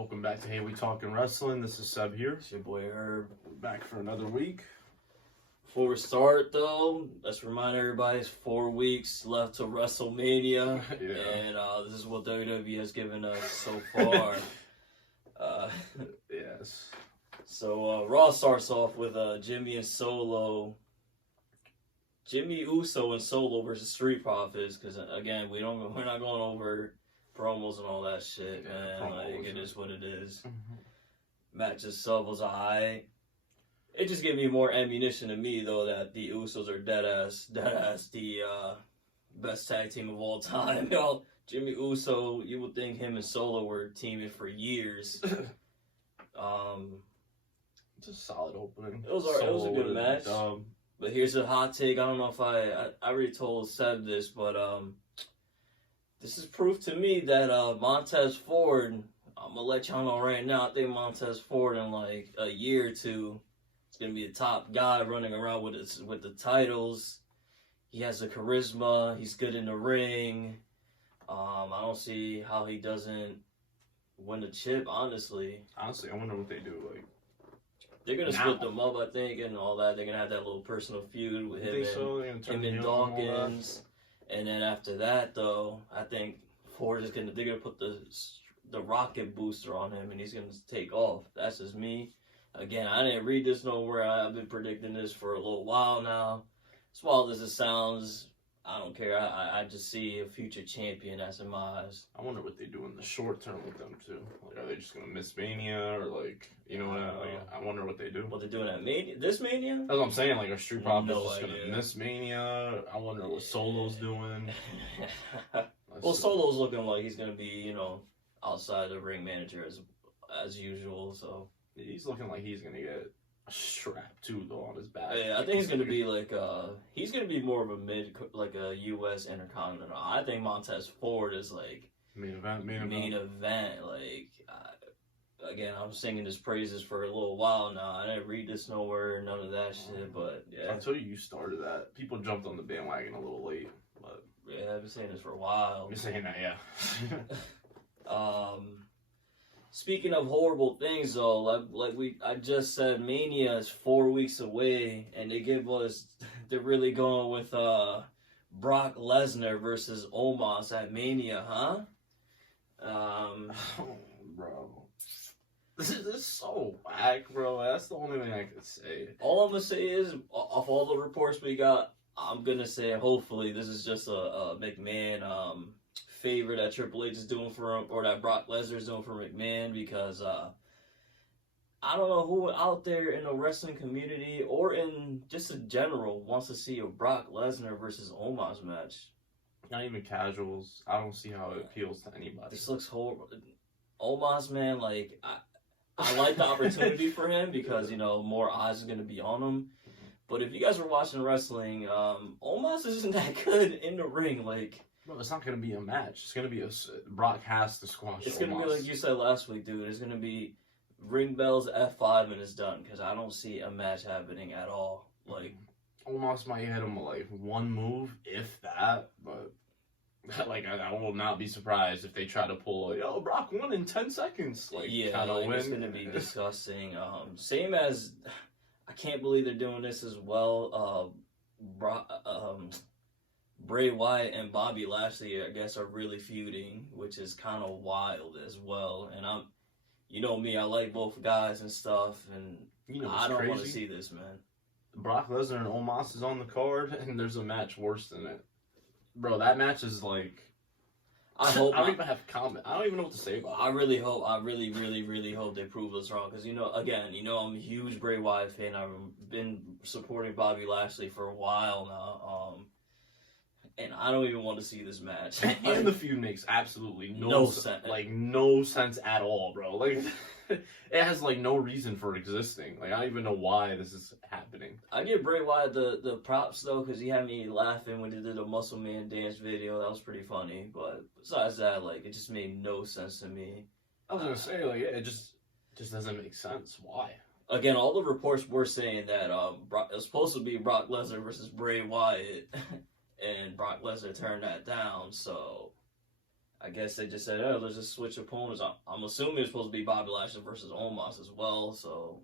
Welcome back to Hey We Talking Wrestling. This is Seb here. It's your boy Herb. We're back for another week. Before we start, though, let's remind everybody it's 4 weeks left to WrestleMania. Yeah. And this is what WWE has given us so far. Yes. So Raw starts off with Jimmy Uso and Solo versus Street Profits. Because, again, we're not going over promos and all that shit, Yeah, man. promos, Like, it is what it is. Mm-hmm. Match itself was alright. It just gave me more ammunition to me, though, that the Usos are dead ass the best tag team of all time. Y'all, Jimmy Uso, you would think him and Solo were teaming for years. It's a solid opening. It was a good match. But here's a hot take. I don't know if I already told Seb this, but this is proof to me that Montez Ford, I'm gonna let y'all know right now, I think Montez Ford in like a year or two is gonna be a top guy running around with the titles. He has the charisma. He's good in the ring. I don't see how he doesn't win the chip. Honestly, I wonder what they do. Like, they're gonna split them up, I think, and all that. They're gonna have that little personal feud with him and Dawkins. And then after that, though, I think Ford is they're gonna put the rocket booster on him, and he's gonna take off. That's just me. Again, I didn't read this nowhere. I've been predicting this for a little while now. As wild as it sounds, I don't care. I just see a future champion that's in my eyes. I wonder what they do in the short term with them too. Like, are they just gonna miss Mania, or like, you know what? I wonder what they do. What they're doing at Mania? This Mania? That's what I'm saying. Like, are Street Profits No just idea. gonna miss Mania? I wonder what Solo's doing. Well, Solo's looking like he's gonna be, outside the ring manager as usual. So he's looking like he's gonna get a strap too, though, on his back. yeah, I think he's gonna be like he's gonna be more of a U.S. Intercontinental. I think Montez Ford is like main event. Like, again, I'm singing his praises for a little while now. I didn't read this nowhere, none of that shit. But yeah, Until you started that, people jumped on the bandwagon a little late. But yeah, I've been saying this for a while. I'm saying that, yeah. Speaking of horrible things, though, I just said, Mania is 4 weeks away, and they're really going with Brock Lesnar versus Omos at Mania, huh? Bro, this is so whack, bro. That's the only thing I could say. All I'm gonna say is, off all the reports we got, I'm gonna say hopefully this is just a McMahon favor that Triple H is doing for him, or that Brock Lesnar is doing for McMahon, because I don't know who out there in the wrestling community or in just in general wants to see a Brock Lesnar versus Omos match. Not even casuals. I don't see how it appeals to anybody. This looks horrible. Omos, man, like I like the opportunity for him because more eyes are gonna be on him. But if you guys are watching wrestling, Omos isn't that good in the ring, like. Bro, it's not going to be a match. It's going to be Brock has to squash. It's going to be like you said last week, dude. It's going to be ring bells, F5, and it's done. Because I don't see a match happening at all. Like, Omos might hit him like one move, if that. But like, I will not be surprised if they try to pull Brock won in 10 seconds. Like, yeah, it's going to be disgusting. Same as, I can't believe they're doing this as well. Bray Wyatt and Bobby Lashley, I guess, are really feuding, which is kind of wild as well. And me, I like both guys and stuff, and I don't want to see this, man. Brock Lesnar and Omos is on the card, and there's a match worse than it. Bro, that match is like... I don't even have comment. I don't even know what to say about it. I really hope, I really, really, really hope they prove us wrong. Because, I'm a huge Bray Wyatt fan. I've been supporting Bobby Lashley for a while now. And I don't even want to see this match. And the feud makes absolutely no sense. Like, no sense at all, bro. Like, it has, like, no reason for existing. Like, I don't even know why this is happening. I give Bray Wyatt the props, though, because he had me laughing when he did the Muscle Man dance video. That was pretty funny. But besides that, like, it just made no sense to me. I was going to say, like, it just doesn't make sense. Why? Again, all the reports were saying that it's supposed to be Brock Lesnar versus Bray Wyatt. And Brock Lesnar turned that down, so I guess they just said, oh, let's just switch opponents. I'm assuming it's supposed to be Bobby Lashley versus Omos as well, so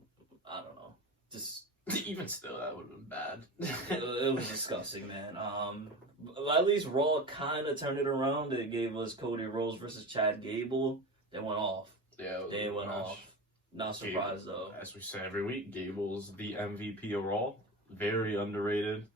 I don't know. Just Even still, that would have been bad. it was disgusting, man. At least Raw kind of turned it around. They gave us Cody Rhodes versus Chad Gable. They went off. Yeah, They went off. Not surprised, though. As we say every week, Gable's the MVP of Raw. Very underrated.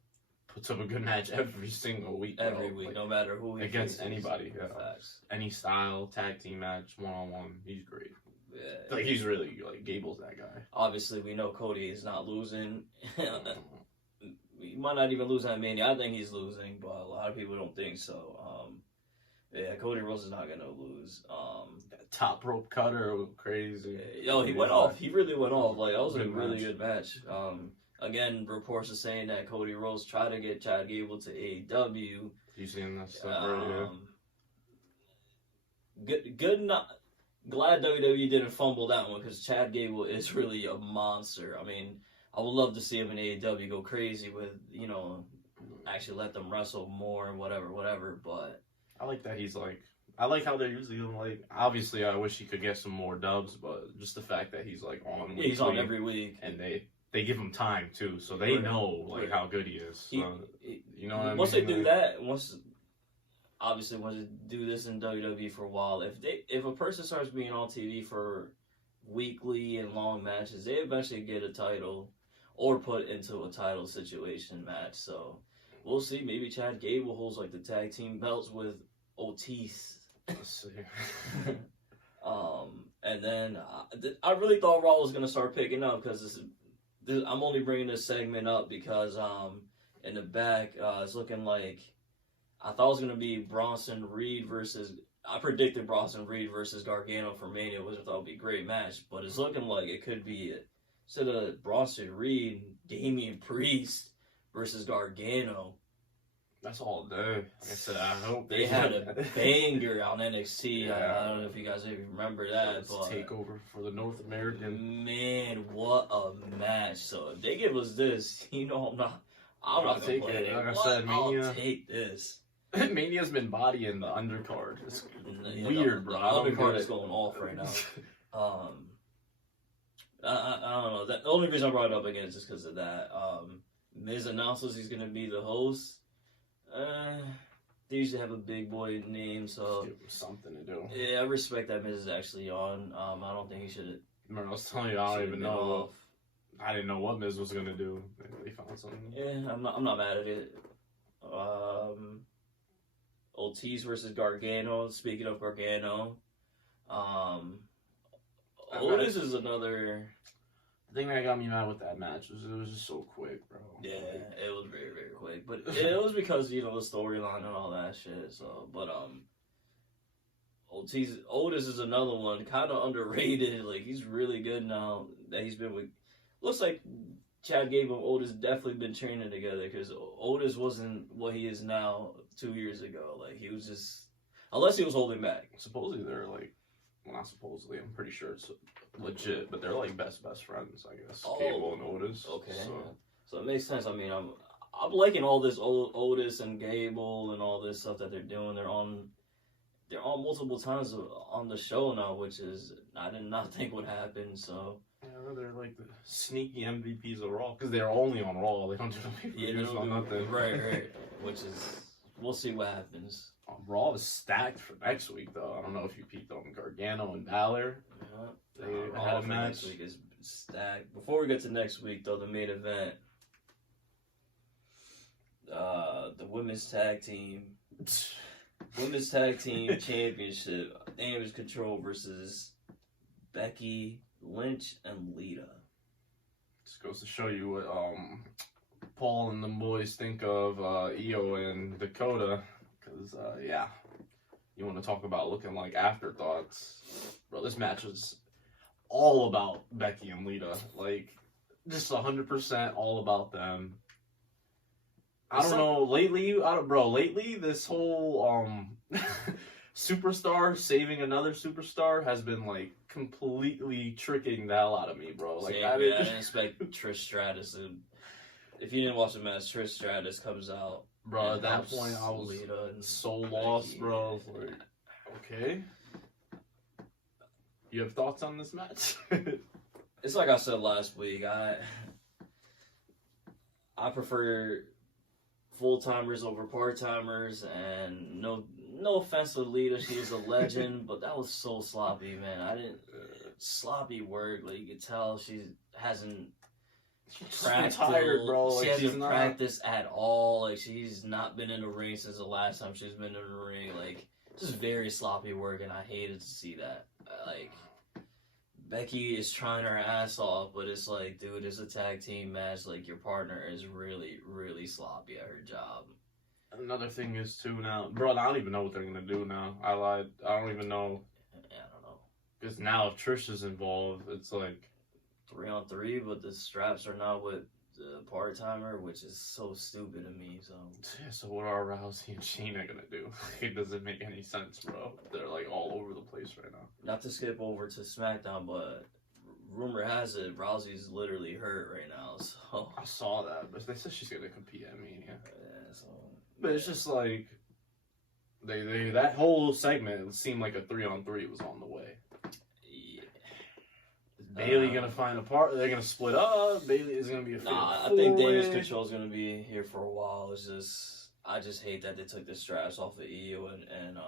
Puts up a good match every single week. Every week, no matter who he against faces. anybody. Yeah. Facts. Any style, tag team match, one-on-one. He's great. Yeah. Like, he's really, like, Gable's that guy. Obviously, we know Cody is not losing. He might not even lose at Mania. I think he's losing, but a lot of people don't think so. Yeah, Cody Rhodes is not going to lose. That top rope cutter was crazy. Yo, he went off. He really went off. Like, that was a Good really match. good match. Again, reports are saying that Cody Rhodes tried to get Chad Gable to AEW. You seen that stuff earlier? Good. Not glad WWE didn't fumble that one because Chad Gable is really a monster. I mean, I would love to see him in AEW go crazy with actually let them wrestle more and whatever. But I like that he's like. I like how they're usually like. Obviously, I wish he could get some more dubs, but just the fact that he's like on. yeah, he's on weekly, every week. and they give him time too, so they Right. know like Right. how good he is. So, you know what I mean? Once they do Like, that, once they do this in WWE for a while, if a person starts being on TV for weekly and long matches, they eventually get a title or put into a title situation match. So we'll see. Maybe Chad Gable holds like the tag team belts with Otis. let's see. And then I really thought Raw was gonna start picking up because I'm only bringing this segment up because in the back it's looking like I thought it was gonna be Bronson Reed versus. I predicted Bronson Reed versus Gargano for Mania, which I thought would be a great match, but it's looking like it could be instead of Bronson Reed, Damian Priest versus Gargano. That's all day. Like I said, I hope They had a banger on NXT. Yeah. I don't know if you guys even remember that, but takeover for the North American. man, what a match! So if they give us this, I'm not I'll gonna take play it. Like I What? said, Mania- I'll take this. Mania's been bodying the undercard. It's Yeah, weird, the bro. I don't undercard get is it. going off right now. I don't know. The only reason I brought it up again is just because of that. Miz announces he's gonna be the host. They usually have a big boy name, so Give him something to do. yeah, I respect that Miz is actually on. I don't think he should. Remember, I was telling you, I don't even know. I didn't know what Miz was gonna do. They found something. Yeah, I'm not mad at it. Ortiz versus Gargano. Speaking of Gargano, Otis is another. The thing that got me mad with that match was it was just so quick, bro. Yeah, it was very, very quick, but it was because the storyline and all that shit. So, but Otis is another one, kind of underrated. Like he's really good now that he's been with. Looks like Chad Gable and Otis definitely been training together because Otis wasn't what he is now 2 years ago. Like he was just, unless he was holding back. Supposedly they're like, well, not supposedly. I'm pretty sure it's legit, but they're like best friends, I guess. Oh, Gable and Otis. Okay, So. so it makes sense. I mean, I'm liking all this Otis and Gable and all this stuff that they're doing. They're on multiple times on the show now, which is I did not think would happen. So Yeah, they're like the sneaky MVPs of Raw because they're only on Raw. They don't do pay-per-views on nothing. right. Which is we'll see what happens. Raw is stacked for next week, though. I don't know if you peeped on Gargano and Balor. Yeah. They had Raw a for match. next week is stacked. Before we get to next week, though, the main event, the women's tag team championship, Damage Control versus Becky Lynch and Lita. Just goes to show you what Paul and the boys think of Io and Dakota. Because, yeah, you want to talk about looking like afterthoughts. Bro, this match was all about Becky and Lita. Like, just 100% all about them. I don't know, lately, this whole superstar saving another superstar has been, like, completely tricking the hell out of me, bro. Like, I didn't expect Trish Stratus to... If you didn't watch the match, Trish Stratus comes out. Bro, at that point, I was Lita and so lost, Becky. bro. Like, Okay. You have thoughts on this match? It's like I said last week. I prefer full timers over part timers, and no offense to Lita, she is a legend, but that was so sloppy, man. I didn't sloppy work. Like you could tell she hasn't practiced. Tired, bro. Like, she hasn't not... practiced at all. Like she's not been in the ring since the last time she's been in the ring. Like just very sloppy work, and I hated to see that. Like Becky is trying her ass off, but it's like, dude, it's a tag team match. Like your partner is really, really sloppy at her job. Another thing is too now, bro. I don't even know what they're gonna do now. I lied. I don't even know. Yeah, I don't know. Because now if Trish is involved, it's like 3-on-3, but the straps are not with the part timer, which is so stupid to me. So yeah. So what are Rousey and Shayna gonna do? It doesn't make any sense, bro. They're like all over the place right now. Not to skip over to SmackDown, but rumor has it Rousey's literally hurt right now. So I saw that, but they said she's gonna compete at Mania. Yeah, so. But it's just like they that whole segment seemed like a 3-on-3 was on the way. Yeah. Is Bailey gonna find a part? They're gonna split up. Bailey is gonna be a Nah, I think Damage Control is gonna be here for a while. It's just I just hate that they took the straps off of Io and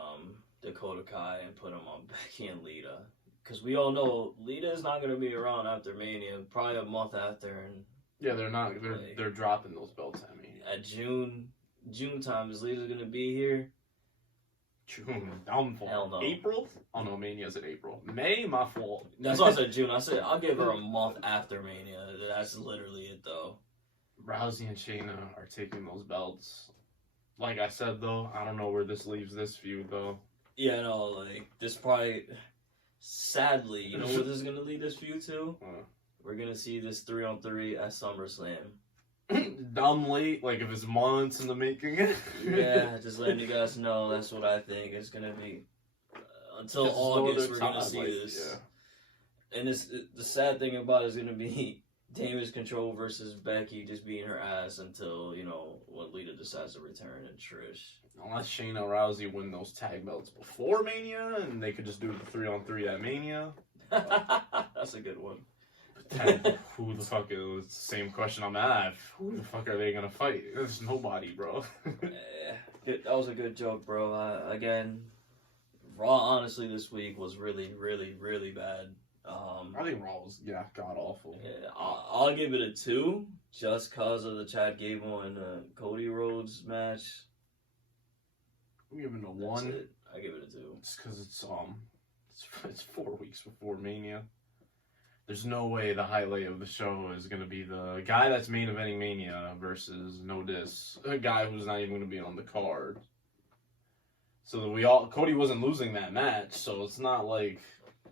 Dakota Kai and put them on Becky and Lita. Because we all know Lita is not gonna be around after Mania, probably a month after, and yeah, they're not. They're dropping those belts at Mania. At June time, is Lita gonna be here? June, downfall. Hell no. April? Oh no, Mania's in April. May, my fault. That's why I said June. I said I'll give her a month after Mania. That's literally it, though. Rousey and Shayna are taking those belts. Like I said, though, I don't know where this leaves this feud, though. Yeah, no, like this probably. Sadly, you know where this is gonna lead this feud to? We're gonna see this 3-on-3 at SummerSlam. Dumb late, like if it's months in the making. Yeah, just letting you guys know that's what I think it's gonna be. Until August, we're gonna see this. Yeah. And the sad thing about it is gonna be Damage Control versus Becky just beating her ass until, you know, when Lita decides to return and Trish. Unless Shayna Rousey win those tag belts before Mania, and they could just do the 3-on-3 at Mania. That's a good one. But then, who the fuck is the same question I'm at? Who the fuck are they gonna fight? There's nobody, bro. Yeah, that was a good joke, bro. Again, Raw honestly this week was really, really, really bad. I think Raw was god awful. Yeah, I'll give it a 2 just because of the Chad Gable and Cody Rhodes match. I'm giving it a 1. I give it a 2. Just because it's 4 weeks before Mania. There's no way the highlight of the show is going to be the guy that's main eventing Mania versus a guy who's not even going to be on the card. So Cody wasn't losing that match, so it's not like,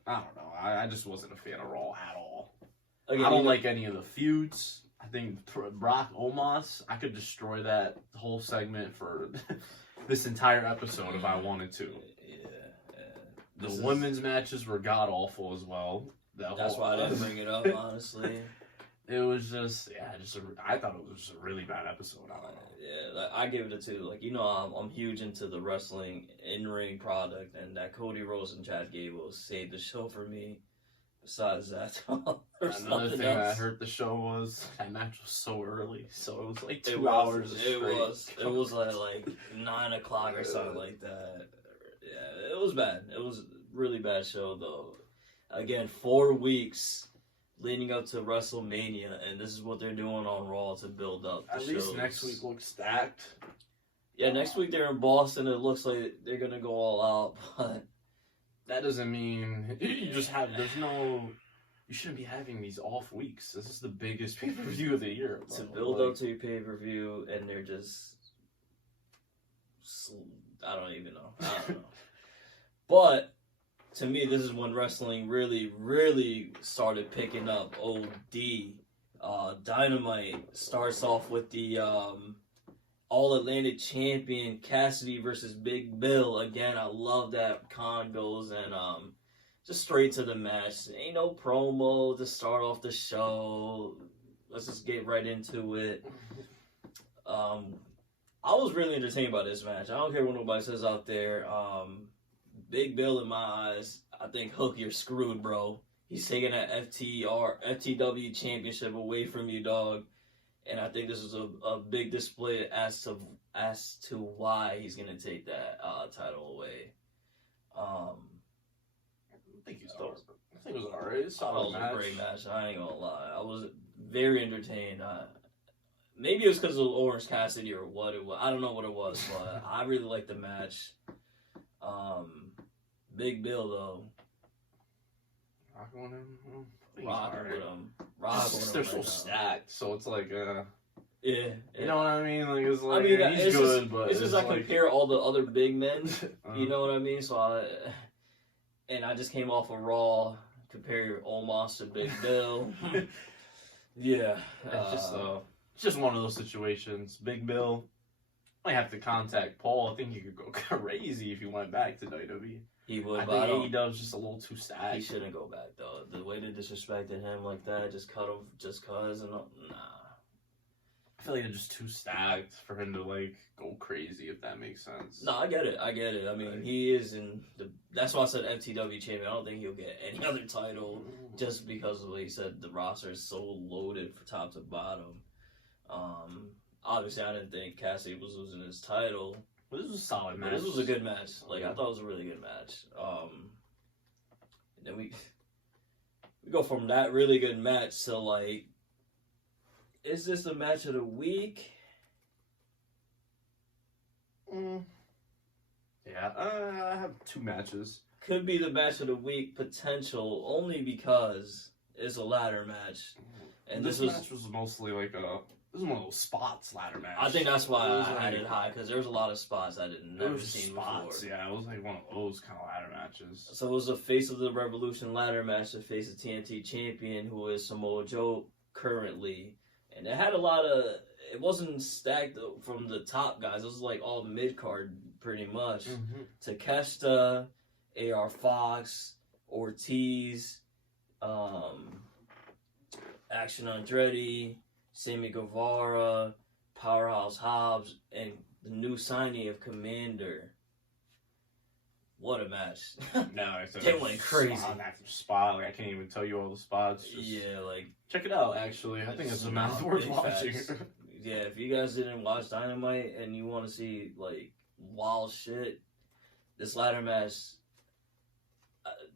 I don't know. I just wasn't a fan of Raw at all. Again, I don't like any of the feuds. I think Brock Omos, I could destroy that whole segment for this entire episode if I wanted to. Yeah. The women's matches were god awful as well. That's why I didn't bring it up, honestly. It was just, I thought it was just a really bad episode. I don't know. Yeah, I give it a 2. Like, you know, I'm huge into the wrestling in-ring product, and that Cody Rhodes and Chad Gable saved the show for me. Besides that, another thing that hurt the show was that match was so early, so it was like 2 hours. It was like 9 o'clock or something like that. Yeah, it was bad. It was a really bad show though. Again, 4 weeks leading up to WrestleMania, and this is what they're doing on Raw to build up the At least next week looks stacked. Yeah, next week they're in Boston. It looks like they're going to go all out, but that doesn't mean you just have, you shouldn't be having these off weeks. This is the biggest pay-per-view of the year. Bro. To build up to your pay-per-view, and they're just, I don't even know. I don't know. But to me, this is when wrestling really, really started picking up. OD. Dynamite starts off with the All-Atlantic champion Cassidy versus Big Bill. Again, I love that Khan goes and just straight to the match. Ain't no promo to start off the show. Let's just get right into it. I was really entertained by this match. I don't care what nobody says out there. Big Bill, in my eyes, I think, Hook, you're screwed, bro. He's taking that FTW championship away from you, dog. And I think this is a big display as to why he's gonna take that title away. I think he's done. I think it was alright. It was a great match. I ain't gonna lie. I was very entertained. Maybe it was because of Orange Cassidy or what it was. I don't know what it was, but I really liked the match. Big Bill though. Rocking with him. Rocking with him. Rocking with him. They're so stacked, so it's like, yeah. You know what I mean? Like, it's like, he's it's good, just, but it's just I like, compare all the other big men. You know what I mean? So I just came off of Raw, compare Omos to Big Bill. Yeah. It's just one of those situations. Big Bill might have to contact Paul. I think he could go crazy if he went back to WWE. He would, I but think AEW's just a little too stacked. He shouldn't go back though. The way they disrespected him like that, just cut him just cause, and nah. I feel like they're just too stacked for him to like go crazy, if that makes sense. No, I get it. I mean, he is in the. That's why I said FTW champion. I don't think he'll get any other title just because of what he said. The roster is so loaded from top to bottom. Obviously, I didn't think Cassidy was losing his title. But this was a solid match. This was a good match. Like, I thought it was a really good match. And then we go from that really good match to, like, is this the match of the week? Yeah, I have two matches. Could be the match of the week potential, only because it's a ladder match. And this match was mostly like this is one of those spots ladder matches. I think that's why I had it high, because there was a lot of spots I didn't never seen before. Yeah, it was like one of those kind of ladder matches. So it was a Face of the Revolution ladder match to face the TNT champion, who is Samoa Joe currently. And it had a lot of, it wasn't stacked from the top guys. It was like all mid-card pretty much. Takeshita, AR Fox, Ortiz, Action Andretti, Sammy Guevara, Powerhouse Hobbs, and the new signing of Commander. What a match. No, they went crazy. Spot. Like, I can't even tell you all the spots. Yeah, like, check it out, actually. I think it's a match worth watching. Yeah, if you guys didn't watch Dynamite and you want to see, like, wild shit, this ladder match,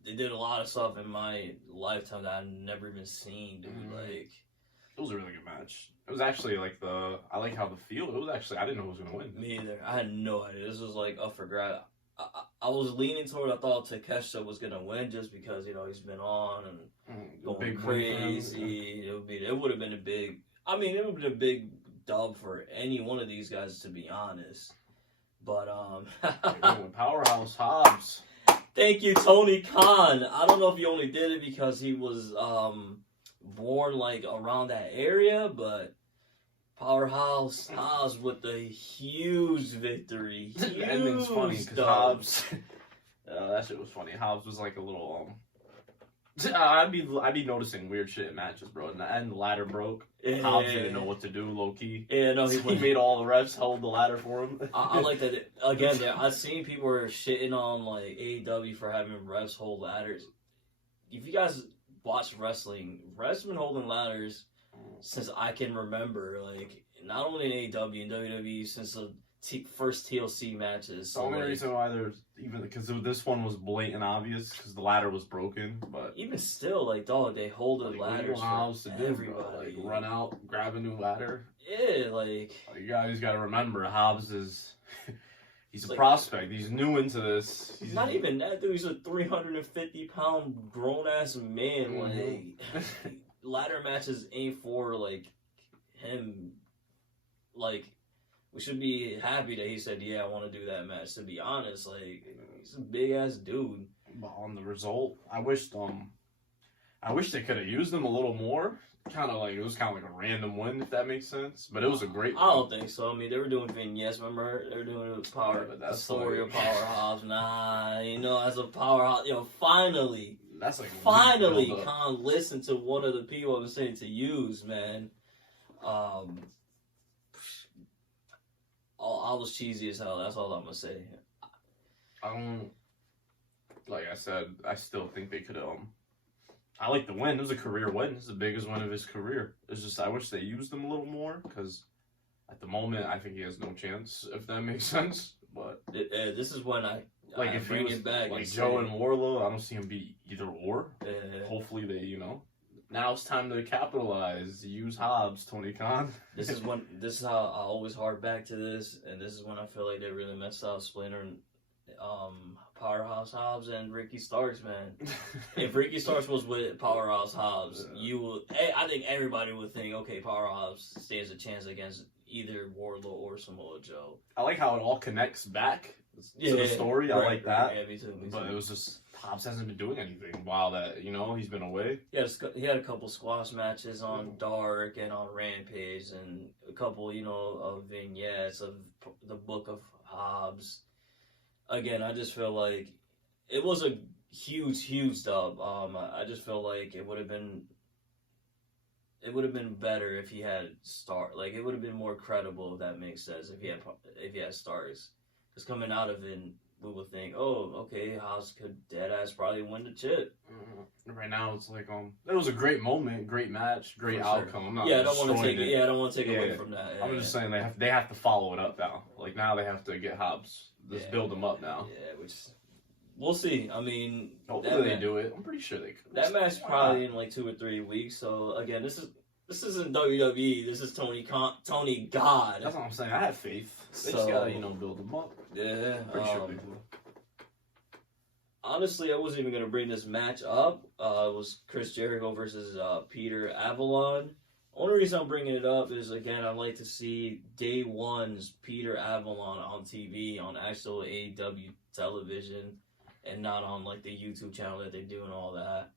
they did a lot of stuff in my lifetime that I've never even seen, dude. Like, it was a really good match. It was actually like I like how the field. It was actually, I didn't know who was gonna win. Me either. I had no idea. This was like up for grab. I was leaning toward. I thought Takeshita was gonna win just because he's been on and going crazy. It would have been a big. I mean, it would have been a big dub for any one of these guys, to be honest. But Powerhouse Hobbs. Thank you, Tony Khan. I don't know if he only did it because he was born like around that area, but Powerhouse Hobbs with the huge victory. The ending's funny because Hobbs. That shit was funny. Hobbs was like a little I'd be noticing weird shit in matches, bro. And the ladder broke. Yeah. Hobbs didn't know what to do, low key. Yeah, no, he made all the refs hold the ladder for him. I like that. Again, I've seen people are shitting on like AEW for having refs hold ladders. If you guys watch wrestling, refs been holding ladders since I can remember. Like, not only in AEW and WWE since the first TLC matches. The only reason why there's even because this one was blatant obvious because the ladder was broken, but even still, like, dog, they hold the ladders for everybody. Like, run out, grab a new ladder. Yeah, like you guys got to remember, Hobbs is he's a prospect. He's new into this. He's not even that, dude. He's a 350-pound grown ass man. Like, ladder matches ain't for like him. Like, we should be happy that he said, yeah, I want to do that match. To be honest, like, he's a big ass dude. But on the result, I wish they could have used him a little more. It was kind of like a random win, if that makes sense. But it was a great win. I don't think so. I mean, they were doing vignettes. Remember, they were doing the story of Powerhouse. Nah, as a Powerhouse, finally. That's like finally, Khan listened to one of the people I was saying to use, man. I was cheesy as hell. That's all I'm gonna say. like I said, I still think they could. I like the win. It was a career win. It's the biggest win of his career. It's just I wish they used him a little more because at the moment I think he has no chance. If that makes sense, but this is when I if bring he was it back. like and Joe say, and Warlow, I don't see him be either or. uh, Hopefully they, now it's time to capitalize. Use Hobbs, Tony Khan. this is how I always hark back to this, and this is when I feel like they really messed up splintering Powerhouse Hobbs and Ricky Starks, man. If Ricky Starks was with Powerhouse Hobbs, I think everybody would think, okay, Powerhouse stands a chance against either Wardlow or Samoa Joe. I like how it all connects back to the story. I like that. Yeah, me too. But it was just Hobbs hasn't been doing anything while that he's been away. He had a couple squash matches on Dark and on Rampage, and a couple of vignettes of the Book of Hobbs. Again, I just feel like it was a huge dub. I just feel like it would have been better if he had Like, it would have been more credible, if that makes sense, if he had stars. Because coming out of it, we would think, oh, okay, Hobbs could deadass probably win the chip. Right now, it's like it was a great moment, great match, great outcome. I don't want to take away from that. I'm just saying they have to follow it up now. Like now they have to get Hobbs. Just build him up now. Yeah, which we'll see. I mean, hopefully they do it. I'm pretty sure they could. That match probably in like 2 or 3 weeks. So again, this isn't WWE. This is Tony God. That's what I'm saying. I have faith. They just gotta build him up. Yeah, pretty sure they do. Honestly, I wasn't even gonna bring this match up. It was Chris Jericho versus Peter Avalon. Only reason I'm bringing it up is, again, I'd like to see day one's Peter Avalon on TV, on actual AEW television, and not on like the YouTube channel that they do and all that.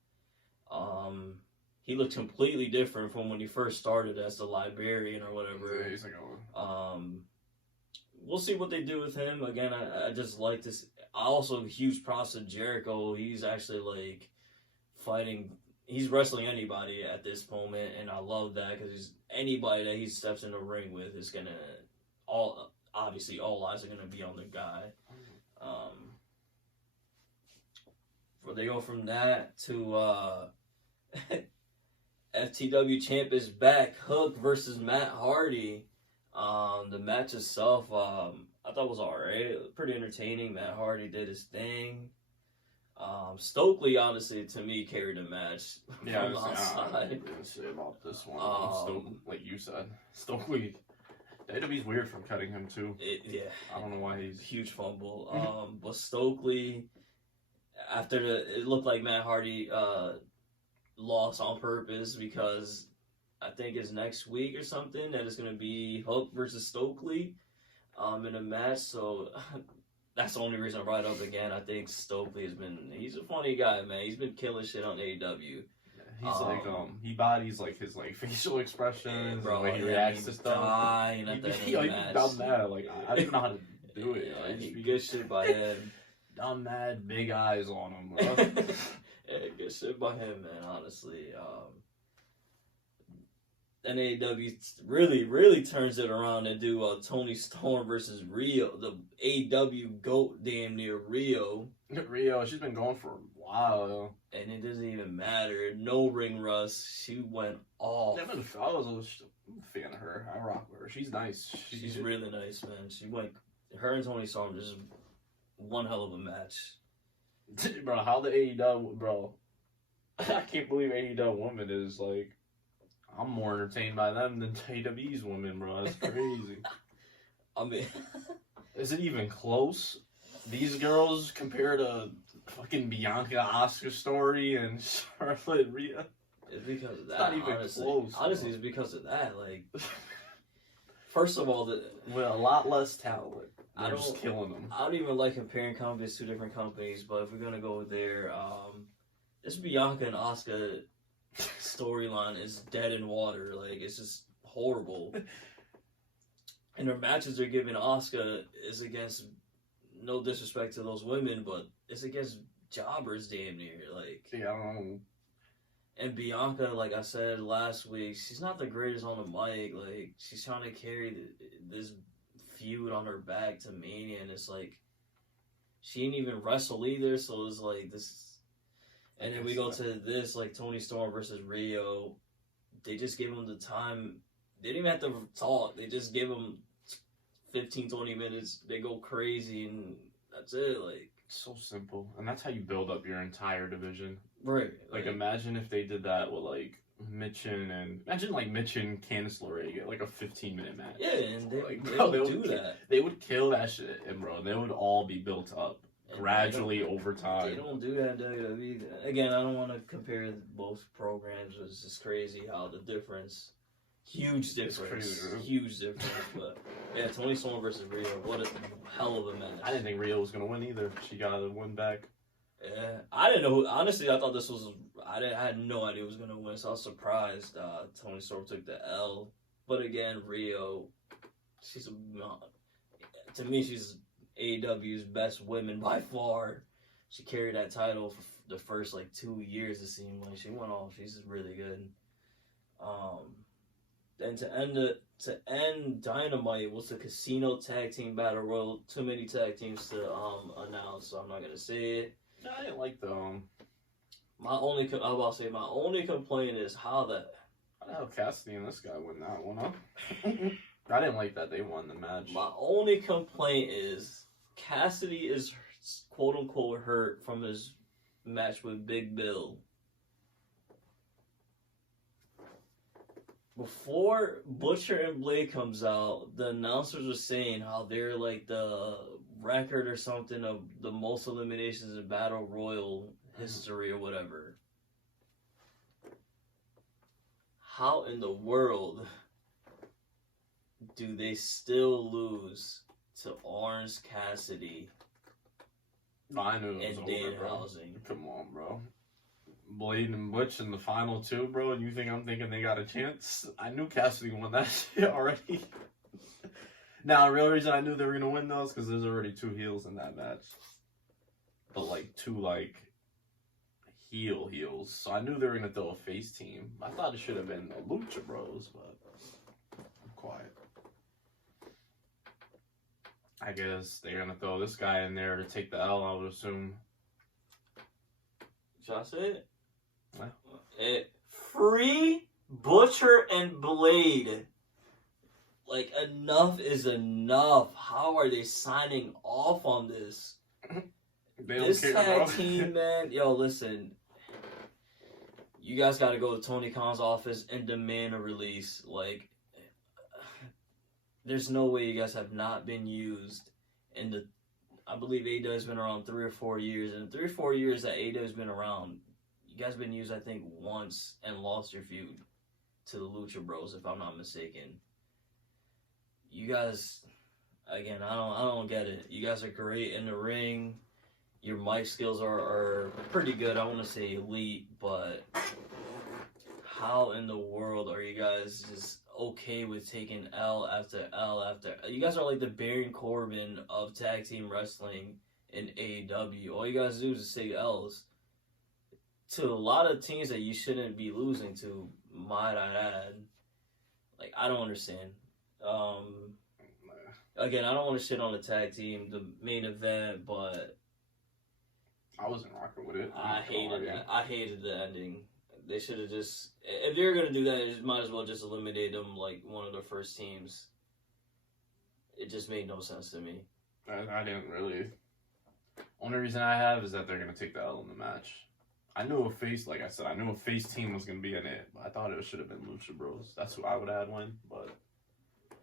He looked completely different from when he first started as the librarian or whatever. Yeah, he's like we'll see what they do with him. Again, I just like this. I also huge props to Jericho. He's actually like fighting. He's wrestling anybody at this moment, and I love that because anybody that he steps in the ring with is gonna all eyes are gonna be on the guy. They go from that to FTW champ is back. Hook versus Matt Hardy. The match itself, I thought was alright. Pretty entertaining. Matt Hardy did his thing. Stokely, honestly, to me, carried the match from the outside. I didn't say about this one. Stokely, like you said, Stokely. WWE's weird from cutting him too. I don't know why he's huge fumble. But Stokely, it looked like Matt Hardy lost on purpose because I think it's next week or something that it's gonna be Hook versus Stokely in a match. So. That's the only reason I brought it up again. I think Stokely he's a funny guy, man. He's been killing shit on AEW. He's he bodies like his facial expressions, bro, and the way he reacts to stuff. He's dumb mad. Like I don't even know how to do it. Good shit by him. Dumb mad, big eyes on him, bro. Good shit by him, man. Honestly, and AEW really turns it around and do Tony Storm versus Rio, the AEW GOAT, damn near Rio. Rio, she's been going for a while, and it doesn't even matter. No ring rust. She went off. I was a fan of her. I rock with her. She's nice. She's really nice, man. She went. Her and Tony Storm just one hell of a match. Bro, how the AEW, bro? I can't believe AEW woman is like. I'm more entertained by them than AEW's women, bro. That's crazy. I mean, is it even close? These girls compared to fucking Bianca, Asuka Story, and Charlotte Rhea. It's because of that. It's not even close. Honestly, it's because of that. Like, first of all, with a lot less talent, they're just killing them. I don't even like comparing companies to different companies, but if we're gonna go there, this Bianca and Asuka storyline is dead in water. Like, it's just horrible. And their matches they're giving Asuka is against, no disrespect to those women, but it's against jobbers damn near. Like, yeah, I don't know. And Bianca, like I said last week, she's not the greatest on the mic. Like, she's trying to carry this feud on her back to Mania, and it's like she didn't even wrestle either. So it's like this. And then we go to this, like Toni Storm versus Rio. They just gave him the time. They didn't even have to talk. They just give him 15, 20 minutes. They go crazy, and that's it. Like, so simple. And that's how you build up your entire division. right. Like imagine if they did that with like Mitchin and Candice LeRae get like a 15-minute match. Yeah, and they, like, they bro, don't do that. They would kill that shit, and bro, they would all be built up gradually over time. They don't do that in WWE. Again, I don't want to compare both programs. It's just crazy how the difference, huge difference. But yeah, Toni Storm versus Rio, what a hell of a match. I didn't think Rio was gonna win either. She got the win back. Yeah, I didn't know. Honestly, I thought this was. I had no idea who was gonna win, so I was surprised. Toni Storm took the L, but again, Rio, to me, she's AEW's best woman by far. She carried that title for the first like 2 years. It seemed like she went off. She's really good. Then to end Dynamite was the Casino Tag Team Battle Royal. Too many tag teams to announce, so I'm not gonna say it. No, I didn't like the My only complaint is how the hell Cassidy and this guy win that one, huh? I didn't like that they won the match. My only complaint is Cassidy is quote unquote hurt from his match with Big Bill. Before Butcher and Blade comes out, the announcers were saying how they're like the record or something of the most eliminations in Battle Royal history or whatever. How in the world do they still lose to Orange Cassidy I knew it was and over, bro. Danhausen? Come on, bro. Blade and Butch in the final two, bro, and you think I'm thinking they got a chance? I knew Cassidy won that shit already. Now, the real reason I knew they were gonna win those because there's already 2 heels in that match, but like 2 like heels. So I knew they were gonna throw a face team. I thought it should have been the Lucha Bros, but I'm quiet. I guess they're gonna throw this guy in there to take the L, I would assume. Should I say it? Yeah. Free Butcher and Blade. Like, enough is enough. How are they signing off on this? This tag team, man. Yo, listen. You guys got to go to Tony Khan's office and demand a release. Like, there's no way you guys have not been used in the. I believe AEW has been around 3 or 4 years. And 3 or 4 years that AEW has been around, you guys been used, I think, once and lost your feud to the Lucha Bros, if I'm not mistaken. You guys, again, I don't get it. You guys are great in the ring. Your mic skills are pretty good. I want to say elite, but how in the world are you guys just okay with taking L after L after? You guys are like the Baron Corbin of tag team wrestling in AEW. All you guys do is take L's to a lot of teams that you shouldn't be losing to. Might I add? Like, I don't understand. Again, I don't want to shit on the tag team, the main event, but I wasn't rocking with it. I hated that. I hated the ending. They should have just, if they're gonna do that, they might as well just eliminate them like one of the first teams. It just made no sense to me. I didn't really. Only reason I have is that they're gonna take the L in the match. I knew a face, like I said, I knew a face team was gonna be in it, but I thought it should have been Lucha Bros. That's who I would add win, but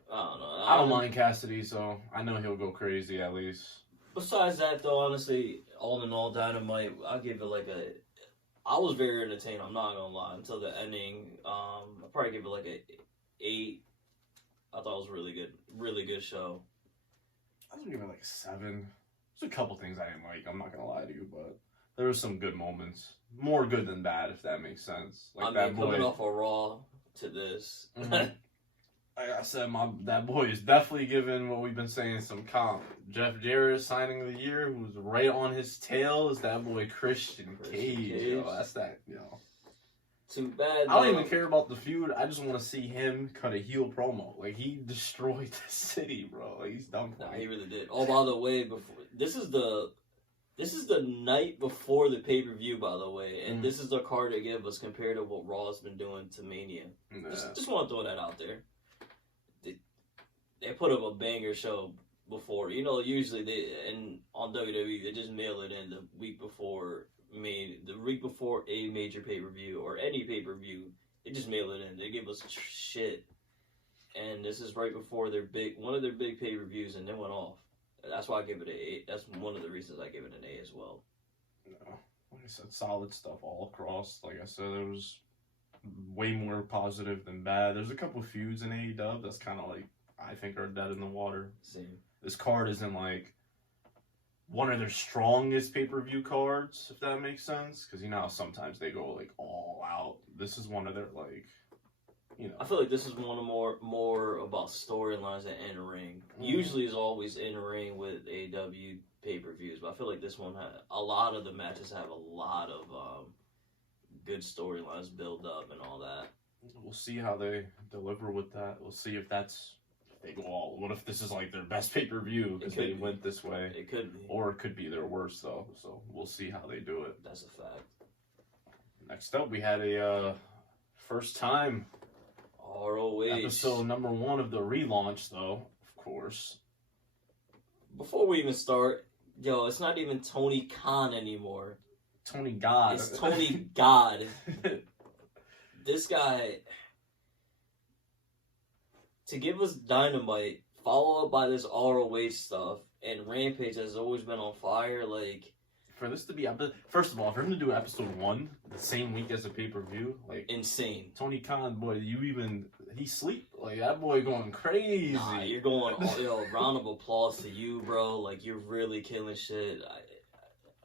I don't know. I don't mind Cassidy, so I know he'll go crazy at least. Besides that, though, honestly, all in all, Dynamite, I'll give it like a. I was very entertained. I'm not gonna lie. Until the ending, I'll probably give it like a 8. I thought it was really good show. I was gonna give it like a 7. There's a couple things I didn't like. I'm not gonna lie to you, but there were some good moments. More good than bad, if that makes sense. Like that boy coming off a Raw to this. Mm-hmm. Like I said, that boy is definitely giving what we've been saying some comp. Jeff Jarrett signing of the year, who's right on his tail, is that boy Christian Cage. Yo, that's that, yo. Too bad. I don't even care about the feud. I just want to see him cut a heel promo. Like, he destroyed the city, bro. Like, he's done for. Nah, he really did. Oh, by the way, this is the This is the night before the pay-per-view, by the way, and Mhm. this is the card they give us compared to what Raw's been doing to Mania. Nah. Just want to throw that out there. They put up a banger show before. You know, usually on WWE they just mail it in the week before. The week before a major pay-per-view or any pay-per-view, they just mail it in. They give us shit, and this is right before one of their big pay-per-views, and they went off. That's why I give it an A. That's one of the reasons I give it an A as well. No, like I said, solid stuff all across. Like I said, it was way more positive than bad. There's a couple feuds in AEW that's kind of like, I think, are dead in the water. Same. This card isn't like one of their strongest pay-per-view cards, if that makes sense. Because you know how sometimes they go like all out. This is one of their like, you know. I feel like this is one of more about storylines and in ring. Usually is always in ring with AEW pay-per-views, but I feel like this one a lot of the matches have a lot of good storylines build up and all that. We'll see how they deliver with that. We'll see if they go all. What if this is like their best pay-per-view because they went this way? It could be. Or it could be their worst though. So we'll see how they do it. That's a fact. Next up, we had a first time ROH. episode number 1 of the relaunch, though, of course. Before we even start, yo, it's not even Tony Khan anymore. Tony God. It's Tony God. This guy, to give us Dynamite, follow up by this ROH stuff, and Rampage has always been on fire, like... For this to be, first of all, for him to do episode 1 the same week as a pay-per-view, like... Insane. Tony Khan, boy, he sleep? Like, that boy going crazy. Nah, you're going, round of applause to you, bro. Like, you're really killing shit.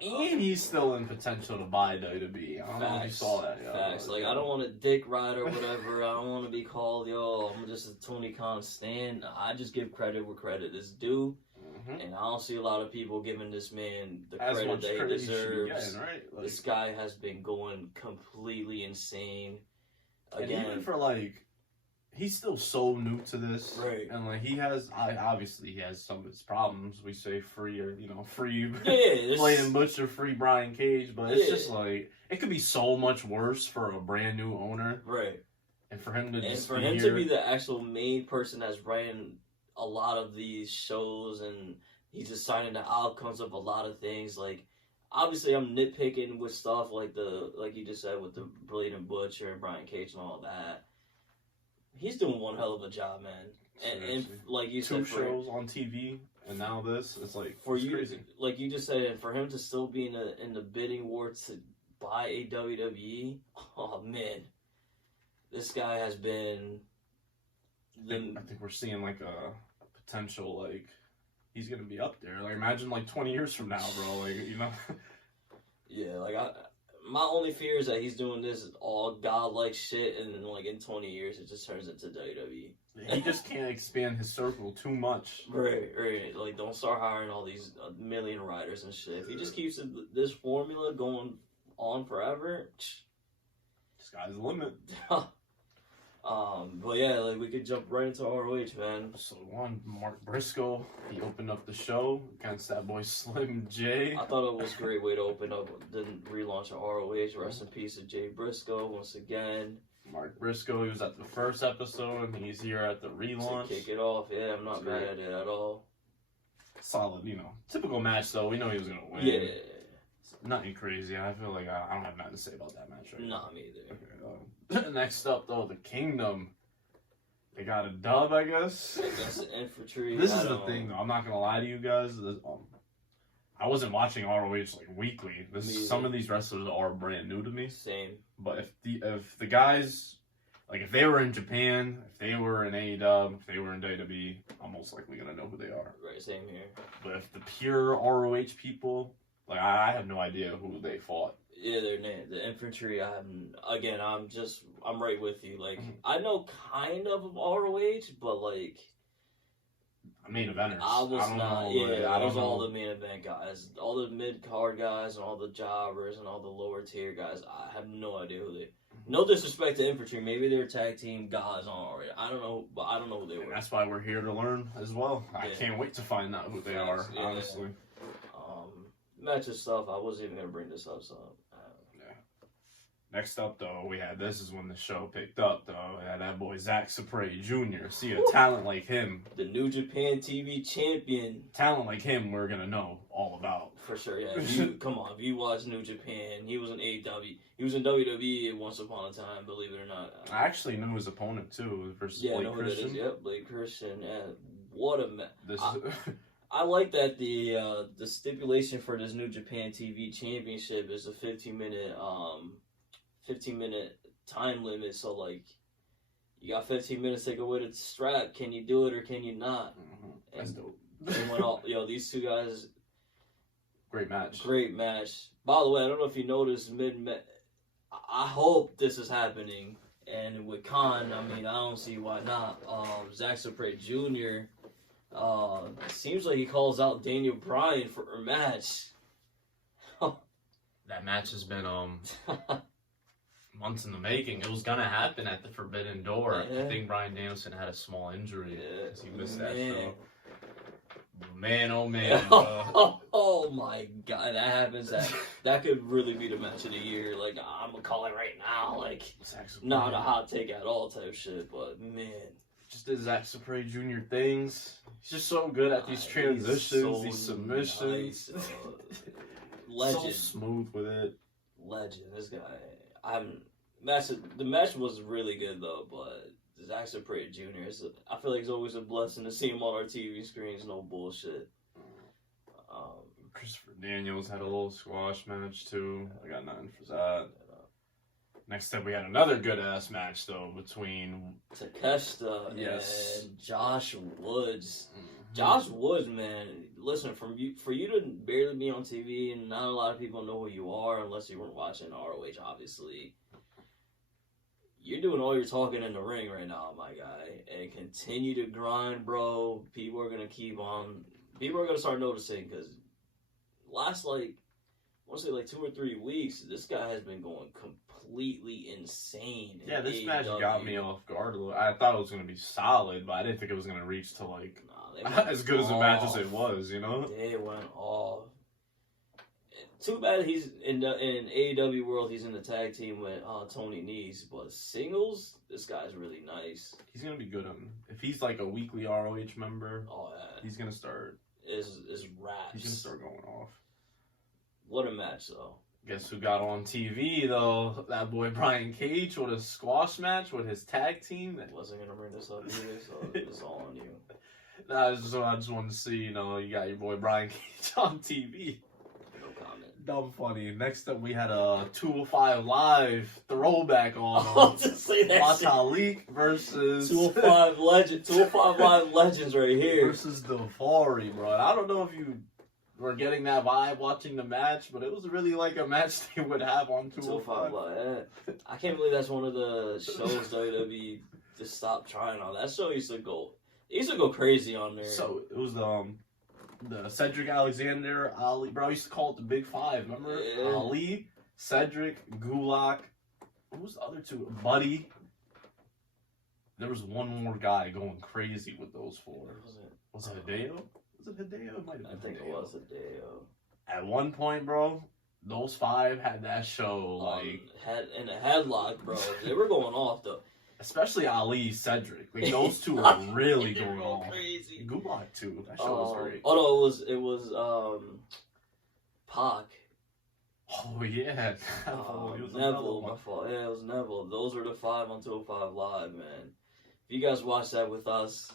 And he's still in potential to buy WWE. I don't know if you saw that. Facts. Like, I don't want to dick ride or whatever. I don't want to be called, I'm just a Tony Khan stan. I just give credit where credit is due. Mm-hmm. And I don't see a lot of people giving this man the credit that he deserves. Right? Like, this guy has been going completely insane. Again, and even for, like, he's still so new to this, right? And like obviously he has some of his problems. We say free yeah, Bladen Butcher, free Brian Cage, but it's just like it could be so much worse for a brand new owner, right? And for him to to be the actual main person that's writing a lot of these shows, and he's deciding the outcomes of a lot of things. Like, obviously, I'm nitpicking with stuff like you just said with the Bladen Butcher and Brian Cage and all that. He's doing one hell of a job, man. And like you said, 2 shows on TV, and now this, it's like, it's crazy. Like you just said, for him to still be in the bidding war to buy a WWE, oh man, this guy has been. I think we're seeing like a potential, like, he's gonna be up there. Like, imagine like 20 years from now, bro. Like, you know. Yeah, like my only fear is that he's doing this all godlike shit, and then like in 20 years it just turns into WWE. He just can't expand his circle too much. Right. Like, don't start hiring all these million writers and shit. If he just keeps this formula going on forever, sky's the limit. But yeah, like, we could jump right into ROH, man. So Mark Briscoe, he opened up the show against that boy Slim J. I thought it was a great way to open up the relaunch of ROH. Rest in peace to Jay Briscoe once again. Mark Briscoe, he was at the first episode, and he's here at the relaunch. To kick it off, yeah, I'm not mad at it at all. Solid, typical match though. We know he was gonna win. Yeah. Nothing crazy. I feel like I don't have nothing to say about that match right now. Nah, me either. Okay, next up, though, the Kingdom. They got a dub, I guess. That's the infantry. This is the thing, though. I'm not going to lie to you guys. I wasn't watching ROH, like, weekly. Some of these wrestlers are brand new to me. Same. But if the guys, like, if they were in Japan, if they were in AEW, if they were in WWE, I'm most likely going to know who they are. Right, same here. But if the pure ROH people... Like, I have no idea who they fought. Yeah, the infantry. I'm right with you. Like, I know kind of ROH, but like, main eventers. I was not. Know, yeah, I was all the main event guys, all the mid card guys, and all the jobbers, and all the lower tier guys. I have no idea who they. No disrespect to infantry. Maybe they're tag team guys on ROH. I don't know, but I don't know who they were. And that's why we're here to learn as well. I can't wait to find out who they are. Honestly. match of stuff. I wasn't even gonna bring this up, so. Next up, though, we had, this is when the show picked up, though. We had that boy Zack Saprey Jr. See, a talent like him. The New Japan TV champion. Talent like him, we're going to know all about. For sure, yeah. Come on, if you watch New Japan, he was in AEW. He was in WWE once upon a time, believe it or not. I actually knew his opponent, too, versus Blake Christian. Yep, Blake Christian. And what a match. I like that the stipulation for this New Japan TV championship is a 15-minute 15-minute time limit, so like you got 15 minutes to go with the strap. Can you do it or can you not? Mm-hmm. That's dope. They went all, these two guys, great match. By the way, I don't know if you noticed I hope this is happening, and with Khan, I mean, I don't see why not. Zack Saprey Jr. Seems like he calls out Daniel Bryan for a match. That match has been months in the making. It was gonna happen at the Forbidden Door. Yeah. I think Bryan Danielson had a small injury because he missed that Man. show. Man, oh man, bro. Oh my god, that happens. That could really be the match of the year. Like, I'm gonna call it right now. Like, not a hot take at all type shit, but man. Just did Zack Saprey Jr. things. He's just so good at these transitions, these submissions. Nice, legend. So smooth with it. Legend. This guy. The match was really good though, but Zack Saprey Jr. I feel like it's always a blessing to see him on our TV screens. No bullshit. Christopher Daniels had a little squash match too. I got nothing for that. Next up, we had another good ass match though between Takeshita and Josh Woods. Mm-hmm. Josh Woods, man. Listen, for you to barely be on TV and not a lot of people know who you are unless you weren't watching ROH, obviously. You're doing all your talking in the ring right now, my guy. And continue to grind, bro. People are going to start noticing because last, I want to say 2 or 3 weeks, this guy has been going completely insane. Yeah, this match got me off guard a little. I thought it was going to be solid, but I didn't think it was going to reach to, as good as a match as it was, you know? They went off. Too bad he's in AEW world. He's in the tag team with Tony Nese, but singles, this guy's really nice. He's gonna be good if he's like a weekly ROH member. Oh yeah, he's gonna start. Is raps. He's gonna start going off. What a match though. Guess who got on TV though? That boy Brian Cage with a squash match with his tag team. I wasn't gonna bring this up either, so it's all on you. I just wanted to see, you got your boy Brian Cage on TV. Dumb funny. Next up, we had a 205 Live throwback on Matalik versus 205 Legend. 205 Live Legends right here versus Daivari, bro. I don't know if you were getting that vibe watching the match, but it was really like a match they would have on 205 Live. Yeah. I can't believe that's one of the shows WWE just stopped trying on. That show used to go crazy on there. So it was the Cedric Alexander, Ali, bro, I used to call it the Big Five, remember? Yeah. Ali, Cedric, Gulak, who was the other two? Buddy. There was one more guy going crazy with those four. Was it Hideo? Was it Hideo? It might have been I think Hideo. It was Hideo. At one point, bro, those five had that show, Had in a headlock, bro. They were going off, though. Especially Ali, Cedric. Like, those two were really going off. Crazy. Gulak, too. That show was great. Oh, no, it was Pac. Oh, yeah. Neville, my fault. Yeah, it was Neville. Those were the 5 on 205 Live, man. If you guys watched that with us,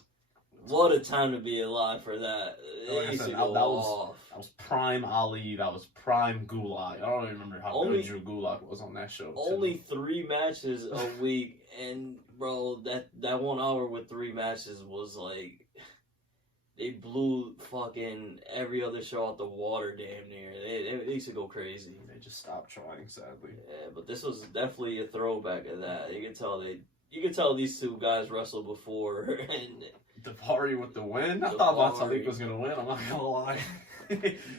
what a time to be alive for that. Like I said, that was prime Ali. That was prime Gulak. I don't even remember how good Drew Gulak was on that show. Only 3 matches a week, and bro, that 1 hour with 3 matches was like they blew fucking every other show out the water, damn near. They used to go crazy. They just stopped trying, sadly. Yeah, but this was definitely a throwback of that. You can tell these two guys wrestled before, and Daivari with the win. I thought Matalik was gonna win. I'm not gonna lie.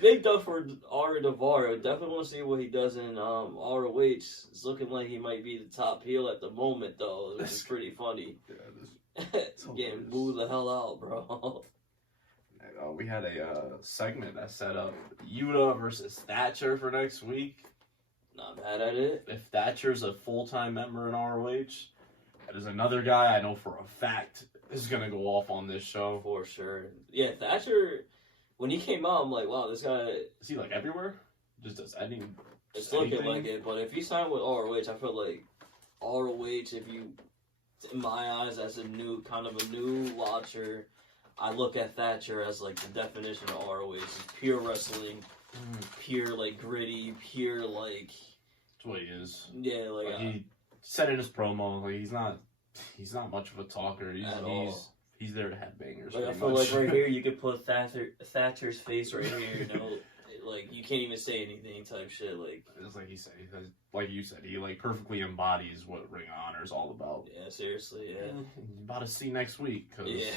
Big up for Ari Daivari. Definitely want to see what he does in ROH. It's looking like he might be the top heel at the moment, though, which is pretty funny. Yeah, getting booed the hell out, bro. we had a segment that set up Yuta versus Thatcher for next week. Not mad at it. If Thatcher's a full-time member in ROH, that is another guy I know for a fact is gonna go off on this show. For sure. Yeah, Thatcher, when he came out, I'm like, wow, this guy... Is he like everywhere? Just does any... It's looking like it, but if he signed with ROH, I feel like ROH, if you... In my eyes, as a new watcher, I look at Thatcher as like the definition of ROH. It's pure wrestling, pure like gritty, pure like... That's what he is. Yeah, like... he said in his promo, like he's not much of a talker. He's there to have bangers. Like, I feel like right here you could put Thatcher's face right here, you know, like you can't even say anything type shit. Like it's like he said, like you said, he like perfectly embodies what Ring of Honor is all about. Yeah, seriously, yeah. You about to see next week, cause yeah.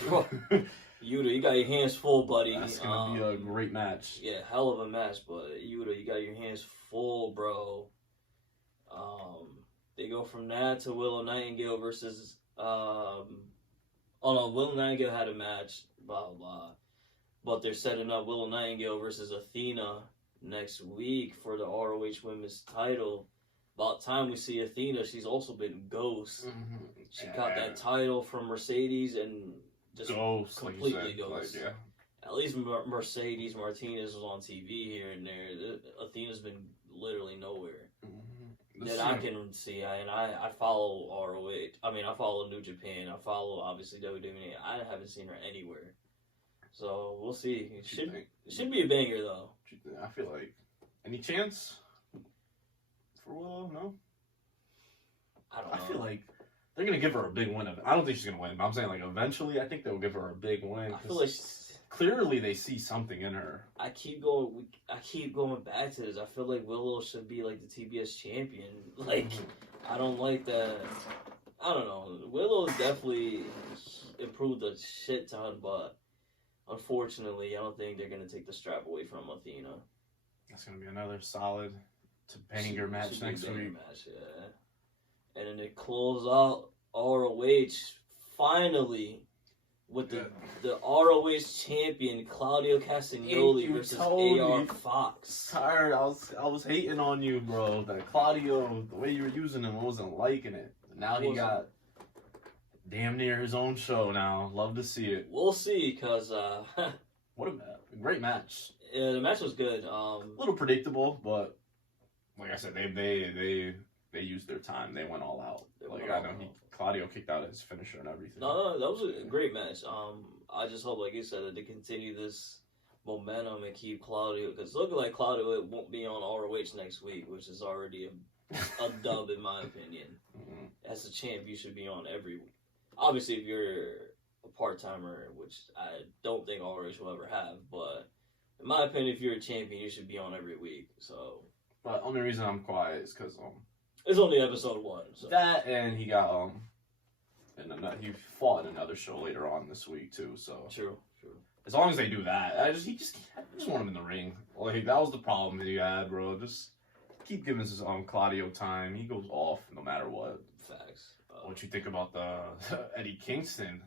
Yuta, you got your hands full, buddy. That's gonna be a great match. Yeah, hell of a match, but Yuta, you got your hands full, bro. They go from that to Willow Nightingale versus oh no, Willow Nightingale had a match, blah blah. But they're setting up Willow Nightingale versus Athena next week for the ROH Women's title. About time we see Athena. She's also been ghost. Mm-hmm. She got that title from Mercedes and just completely ghost. Like, yeah. At least Mercedes Martinez was on TV here and there. Athena's been literally nowhere. Mm-hmm. That I can see, and I follow ROH. I mean, I follow New Japan. I follow, obviously, WWE. I haven't seen her anywhere. So, we'll see. It should be a banger, though. I feel like... Any chance for Willow? No? I don't know. I feel like they're going to give her a big win. I don't think she's going to win, but I'm saying, like, eventually, I think they'll give her a big win. I feel like... Clearly, they see something in her. I keep going back to this. I feel like Willow should be like the TBS champion. Like, I don't like that. I don't know. Willow definitely improved a shit ton, but unfortunately, I don't think they're gonna take the strap away from Athena. That's gonna be another solid banger match next week. Match, yeah. And then they close out ROH finally. With the ROH champion Claudio Castagnoli versus AR Fox. Tired. I was hating on you, bro. That Claudio, the way you were using him, I wasn't liking it. Now he got damn near his own show now. Love to see it. We'll see, cause what a great match. Yeah, the match was good. A little predictable, but like I said, they used their time. They went all out. Claudio kicked out his finisher and everything. No, that was a great match. I just hope, like you said, that they continue this momentum and keep Claudio, because it's looking like Claudio won't be on ROH next week, which is already a dub in my opinion. Mm-hmm. As a champ, you should be on every week. Obviously, if you're a part-timer, which I don't think ROH will ever have, but in my opinion, if you're a champion, you should be on every week. So, but only reason I'm quiet is because it's only episode 1. So. That, and he got he fought in another show later on this week too. So true. As long as they do that, I just want him in the ring. Like that was the problem that you had, bro. Just keep giving his Claudio time. He goes off no matter what. Facts. What you think about the Eddie Kingston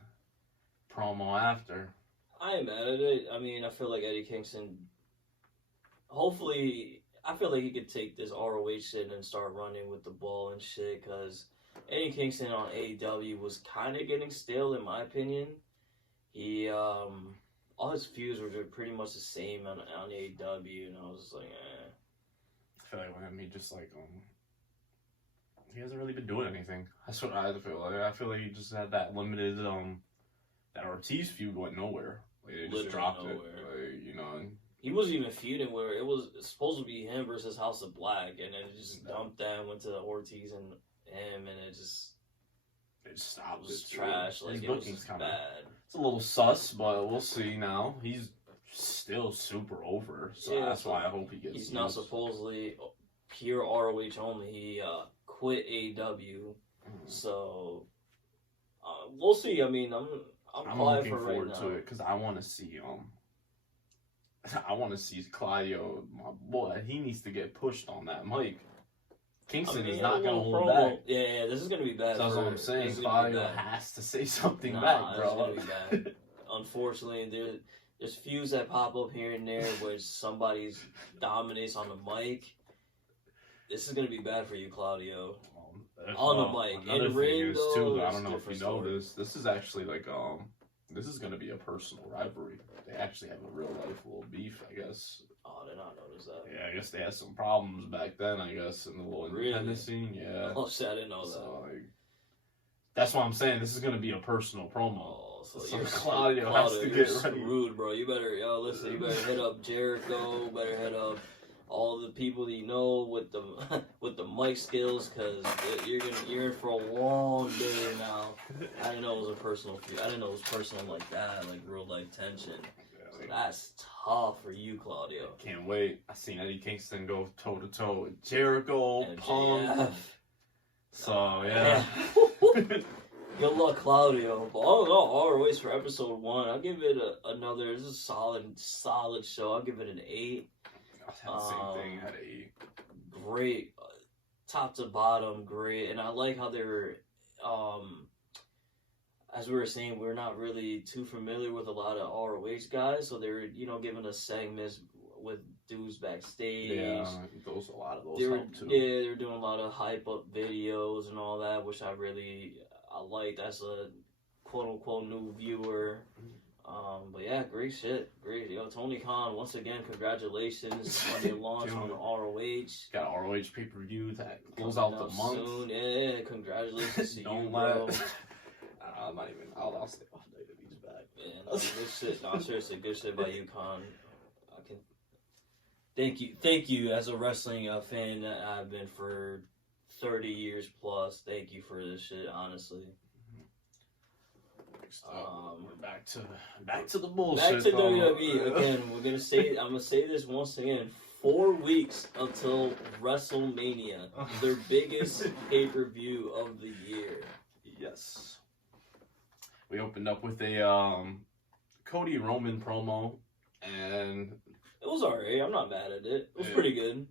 promo after? I ain't mad at it. I mean, I feel like Eddie Kingston. Hopefully, I feel like he could take this ROH shit and start running with the ball and shit, because Eddie Kingston on AEW was kind of getting stale, in my opinion. He, all his feuds were pretty much the same on AEW, and I was just like, eh. I feel like with him, he just like, he hasn't really been doing anything. That's what I feel like. I feel like he just had that limited, that Ortiz feud went nowhere. Like, they just dropped it. Like, you know. He wasn't even feuding where it was supposed to be him versus House of Black, and then it just dumped that, went to Ortiz and him, and it just stopped. It was trash. Like, his it was booking's kind bad. It's a little sus, but we'll see now. He's still super over, so that's why I hope he gets. He's not supposedly pure ROH only. He quit AEW, so we'll see. I mean, I'm looking forward to it because I want to see Claudio, my boy. He needs to get pushed on that mic. Kingston is not going to hold back. Yeah, this is going to be bad. That's what I'm saying. Claudio has to say something back, bro. It's going to be bad. Unfortunately, there's feuds that pop up here and there where somebody's dominates on the mic. This is gonna be bad for you, Claudio. On the mic. Another In thing ring, is though, too, I it's don't know if you different know story. this. This is actually like this is gonna be a personal rivalry. They actually have a real life little beef, I guess. Oh, I did not notice that. Yeah, I guess they had some problems back then. I guess in the little independent Really? scene. Yeah. Oh shit, I didn't know that. So like, that's why I'm saying this is gonna be a personal promo. Oh, so So you're Claudio has to you're get screwed, bro. You better, listen. You better hit up Jericho. Better hit up all the people that you know with the with the mic skills, because you're in for a long day now. I didn't know it was a personal feud. I didn't know it was personal like that, like real life tension. So that's tough for you, Claudio. Can't wait. I seen Eddie Kingston go toe to toe with Jericho, Punk. MJF. So yeah. Good luck, Claudio. But all in all, ROH for episode 1, I'll give it another. This is a solid show. I'll give it an 8. I had the same thing. Had 8. Great, top to bottom, great. And I like how they were, as we were saying, we're not really too familiar with a lot of ROH guys, so they were, giving us segments with dudes backstage. Yeah, a lot of those help too. Yeah, they're doing a lot of hype up videos and all that, which I like. That's a quote unquote new viewer. But yeah, great shit. Great. Tony Khan, once again, congratulations on your launch on the ROH. Got ROH pay-per-view that goes out the month. Soon. Yeah, congratulations to Don't you, bro. I'm not even, I'll stay off WWE's back. Yeah, no, good shit. No, seriously, good shit by you, Khan. Thank you as a wrestling fan that I've been for 30 years plus. Thank you for this shit, honestly. We're back to the bullshit. Back to WWE again. I'm gonna say this once again. 4 weeks until WrestleMania, their biggest pay-per-view of the year. Yes. We opened up with a Cody Roman promo, and it was alright. I'm not mad at it. It was pretty good.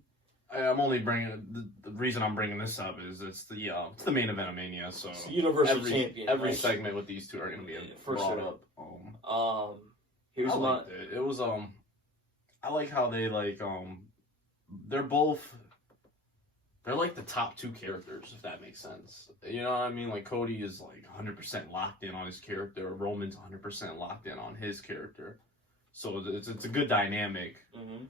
I'm only bringing the reason I'm bringing this up is it's the main event of Mania, so it's Universal Champion. Every right? segment with these two are gonna be for brought sure. up. Here's I liked it. It was I like how they they're like the top 2 characters, if that makes sense. You know what I mean? Like Cody is like 100% locked in on his character. Roman's 100% locked in on his character. So it's a good dynamic. Mm-hmm.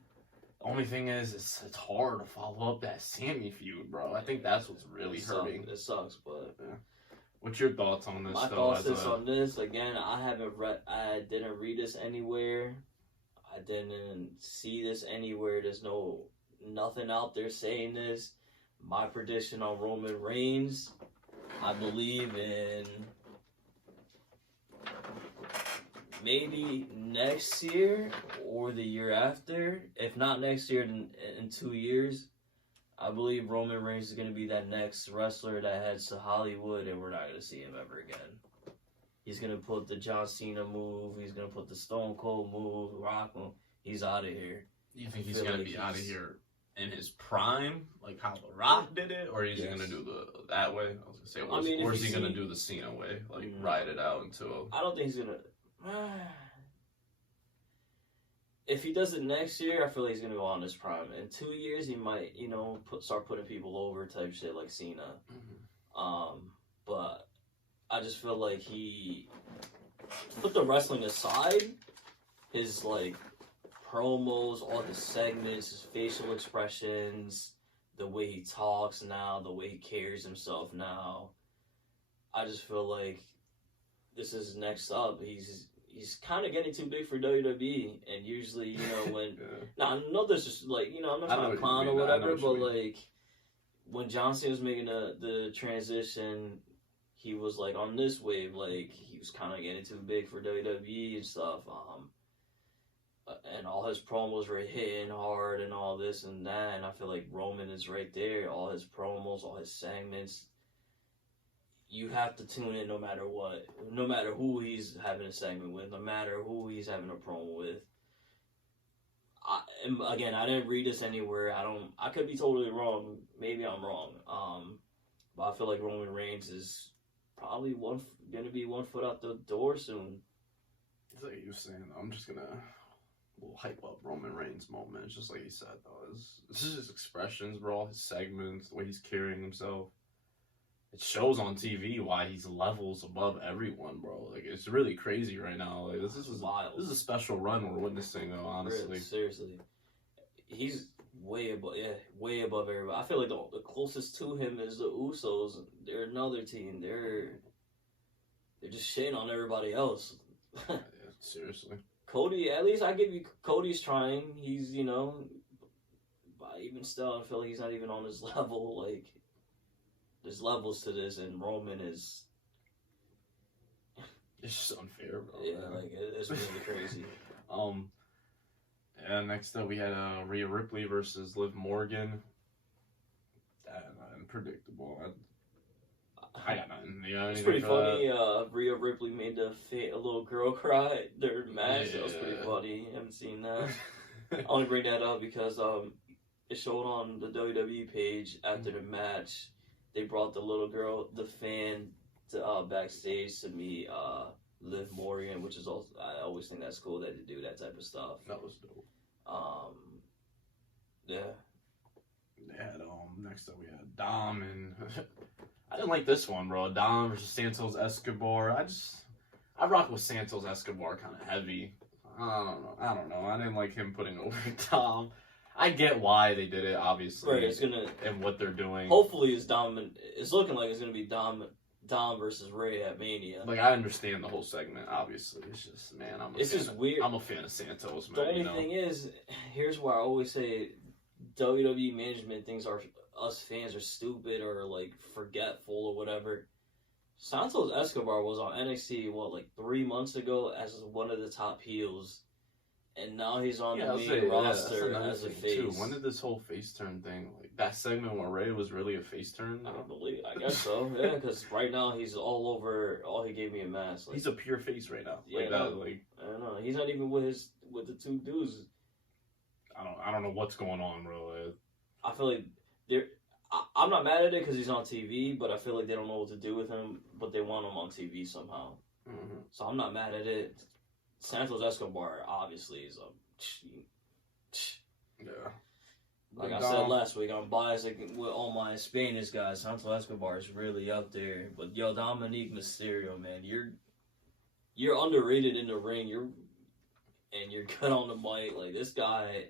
Only thing is, it's hard to follow up that Sammy feud, bro. I think that's what's really hurting. It sucks, but yeah. What's your thoughts on this? My thoughts on this, again, I didn't read this anywhere. I didn't see this anywhere. There's nothing out there saying this. My prediction on Roman Reigns, I believe in maybe next year or the year after. If not next year, in 2 years, I believe Roman Reigns is going to be that next wrestler that heads to Hollywood, and we're not going to see him ever again. He's going to put the John Cena move. He's going to put the Stone Cold move, Rock move. He's out of here. You think he's going to be out of here in his prime, like how The Rock did it, or is he going to do that way? I was going to say, or is he going to do the Cena way, like ride it out until? I don't think he's going to. If he does it next year, I feel like he's gonna go on his prime. In 2 years, he might, start putting people over type shit like Cena. Mm-hmm. But I just feel like he put the wrestling aside. His promos, all the segments, his facial expressions, the way he talks now, the way he carries himself now. I just feel like this is next up. He's kind of getting too big for WWE, and usually, when now I know this is I'm not trying to clown or whatever, but when John Cena was making the transition, he was on this wave, he was kind of getting too big for WWE and stuff, and all his promos were hitting hard and all this and that, and I feel like Roman is right there, all his promos, all his segments. You have to tune in no matter what. No matter who he's having a segment with. No matter who he's having a promo with. I didn't read this anywhere. I could be totally wrong. Maybe I'm wrong. But I feel like Roman Reigns is probably going to be 1 foot out the door soon. like you were saying, I'm just gonna we'll hype up Roman Reigns' moment. It's just like he said, though. This is his expressions, bro. His segments, the way he's carrying himself. It shows on TV why he's levels above everyone, bro. Like, it's really crazy right now. Like, this is wild. This is a special run we're witnessing, though. Honestly, really, seriously, he's way above. Yeah, way above everybody. I feel like the closest to him is the Usos. They're another team. They're just shitting on everybody else. yeah, seriously. Cody, at least I give you Cody's trying. He's, but even still, I feel like he's not even on his level. Like, there's levels to this, and Roman is. It's just unfair, bro. Yeah, like it's really crazy. And next up we had Rhea Ripley versus Liv Morgan. Unpredictable. I got nothing. You know, it's pretty funny. Rhea Ripley made a little girl cry during the match. Yeah. That was pretty funny. I haven't seen that. I only bring that up because it showed on the WWE page after the match. They brought the little girl, the fan, to backstage to meet Liv Morgan, which is also, I always think that's cool that they do that type of stuff. That was dope. Yeah. They had next up we had Dom and I didn't like this one, bro. Dom versus Santos Escobar. I rock with Santos Escobar kind of heavy. I don't know. I didn't like him putting over Dom. I get why they did it, obviously. Right, it's gonna and what they're doing. Hopefully, it's looking like it's gonna be Dom versus Ray at Mania. Like, I understand the whole segment. Obviously, it's just weird. I'm a fan of Santos, man. The only thing is, here's where I always say WWE management thinks us fans are stupid or like forgetful or whatever. Santos Escobar was on NXT 3 months ago as one of the top heels. And now he's on the main roster as a face. Too. When did this whole face turn thing, like that segment where Ray was really a face turn? I guess so. Yeah, because right now he's all over. All he gave me a mask. He's a pure face right now. Yeah, I don't know. He's not even with the two dudes. I don't know what's going on, bro. I feel like I'm not mad at it because he's on TV, but I feel like they don't know what to do with him. But they want him on TV somehow. Mm-hmm. So I'm not mad at it. Santos Escobar obviously is yeah. Like I said last week, I'm biased with all my Spanish guys. Santos Escobar is really up there. But yo, Dominic Mysterio, man, you're underrated in the ring. You're good on the mic. Like this guy,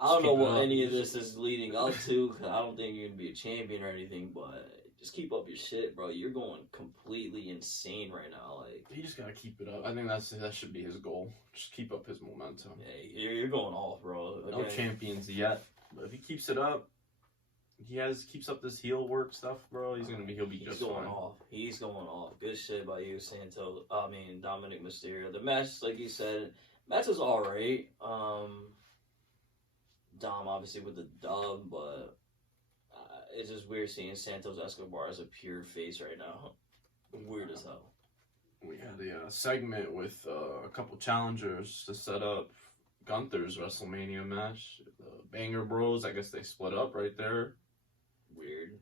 I don't know what any of this is leading up to. Cause I don't think you're gonna be a champion or anything, but. Just keep up your shit, bro. You're going completely insane right now. Like you just gotta keep it up. I think that should be his goal. Just keep up his momentum. Yeah, you're going off, bro. No champions yet, but if he keeps it up, keeps up this heel work stuff, bro. He'll be just fine. He's going off. Good shit by you, Dominic Mysterio. The match, like you said, match was alright. Dom obviously with the dub, but. It's just weird seeing Santos Escobar as a pure face right now. Weird as hell. We had a segment with a couple challengers to set up Gunther's WrestleMania match. The Banger Bros, I guess they split up right there. Weird.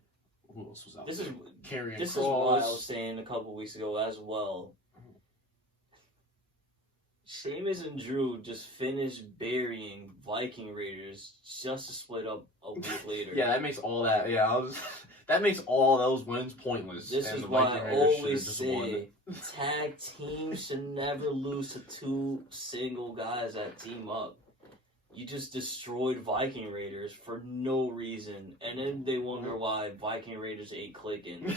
Who else was out there? Karrion Kross. This is what I was saying a couple weeks ago as well. Sheamus and Drew just finished burying Viking Raiders just to split up a week later. Yeah, that makes all that. Yeah, that makes all those wins pointless. This is why I always say tag teams should never lose to two single guys that team up. You just destroyed Viking Raiders for no reason, and then they wonder why Viking Raiders ain't clicking.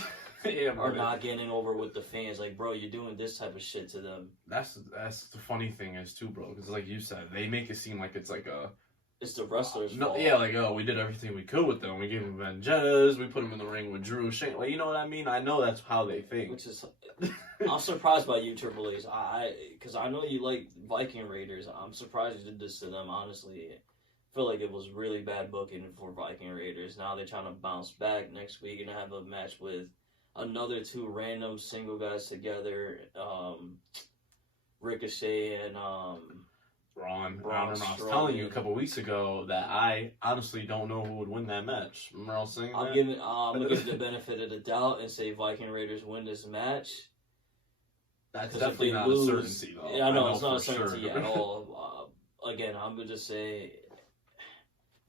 Are not getting over with the fans. Like, bro, you're doing this type of shit to them. That's the funny thing is too, bro. Because like you said, they make it seem like it's like it's the wrestlers' fault. Yeah, like we did everything we could with them. We gave them vendettas. We put them in the ring with Drew Shane. Like, you know what I mean? I know that's how they think. Which is, I'm surprised by you, Triple H. Because I know you like Viking Raiders. I'm surprised you did this to them. Honestly, I feel like it was really bad booking for Viking Raiders. Now they're trying to bounce back next week and have a match with. Another two random single guys together, Ricochet and Braun. I was telling you a couple weeks ago that I honestly don't know who would win that match. Remember I was saying I'm gonna give the benefit of the doubt and say Viking Raiders win this match. That's 'Cause if definitely they not lose- a certainty, though. Yeah, I know it's not a for certainty sure. at all. Again, I'm gonna just say,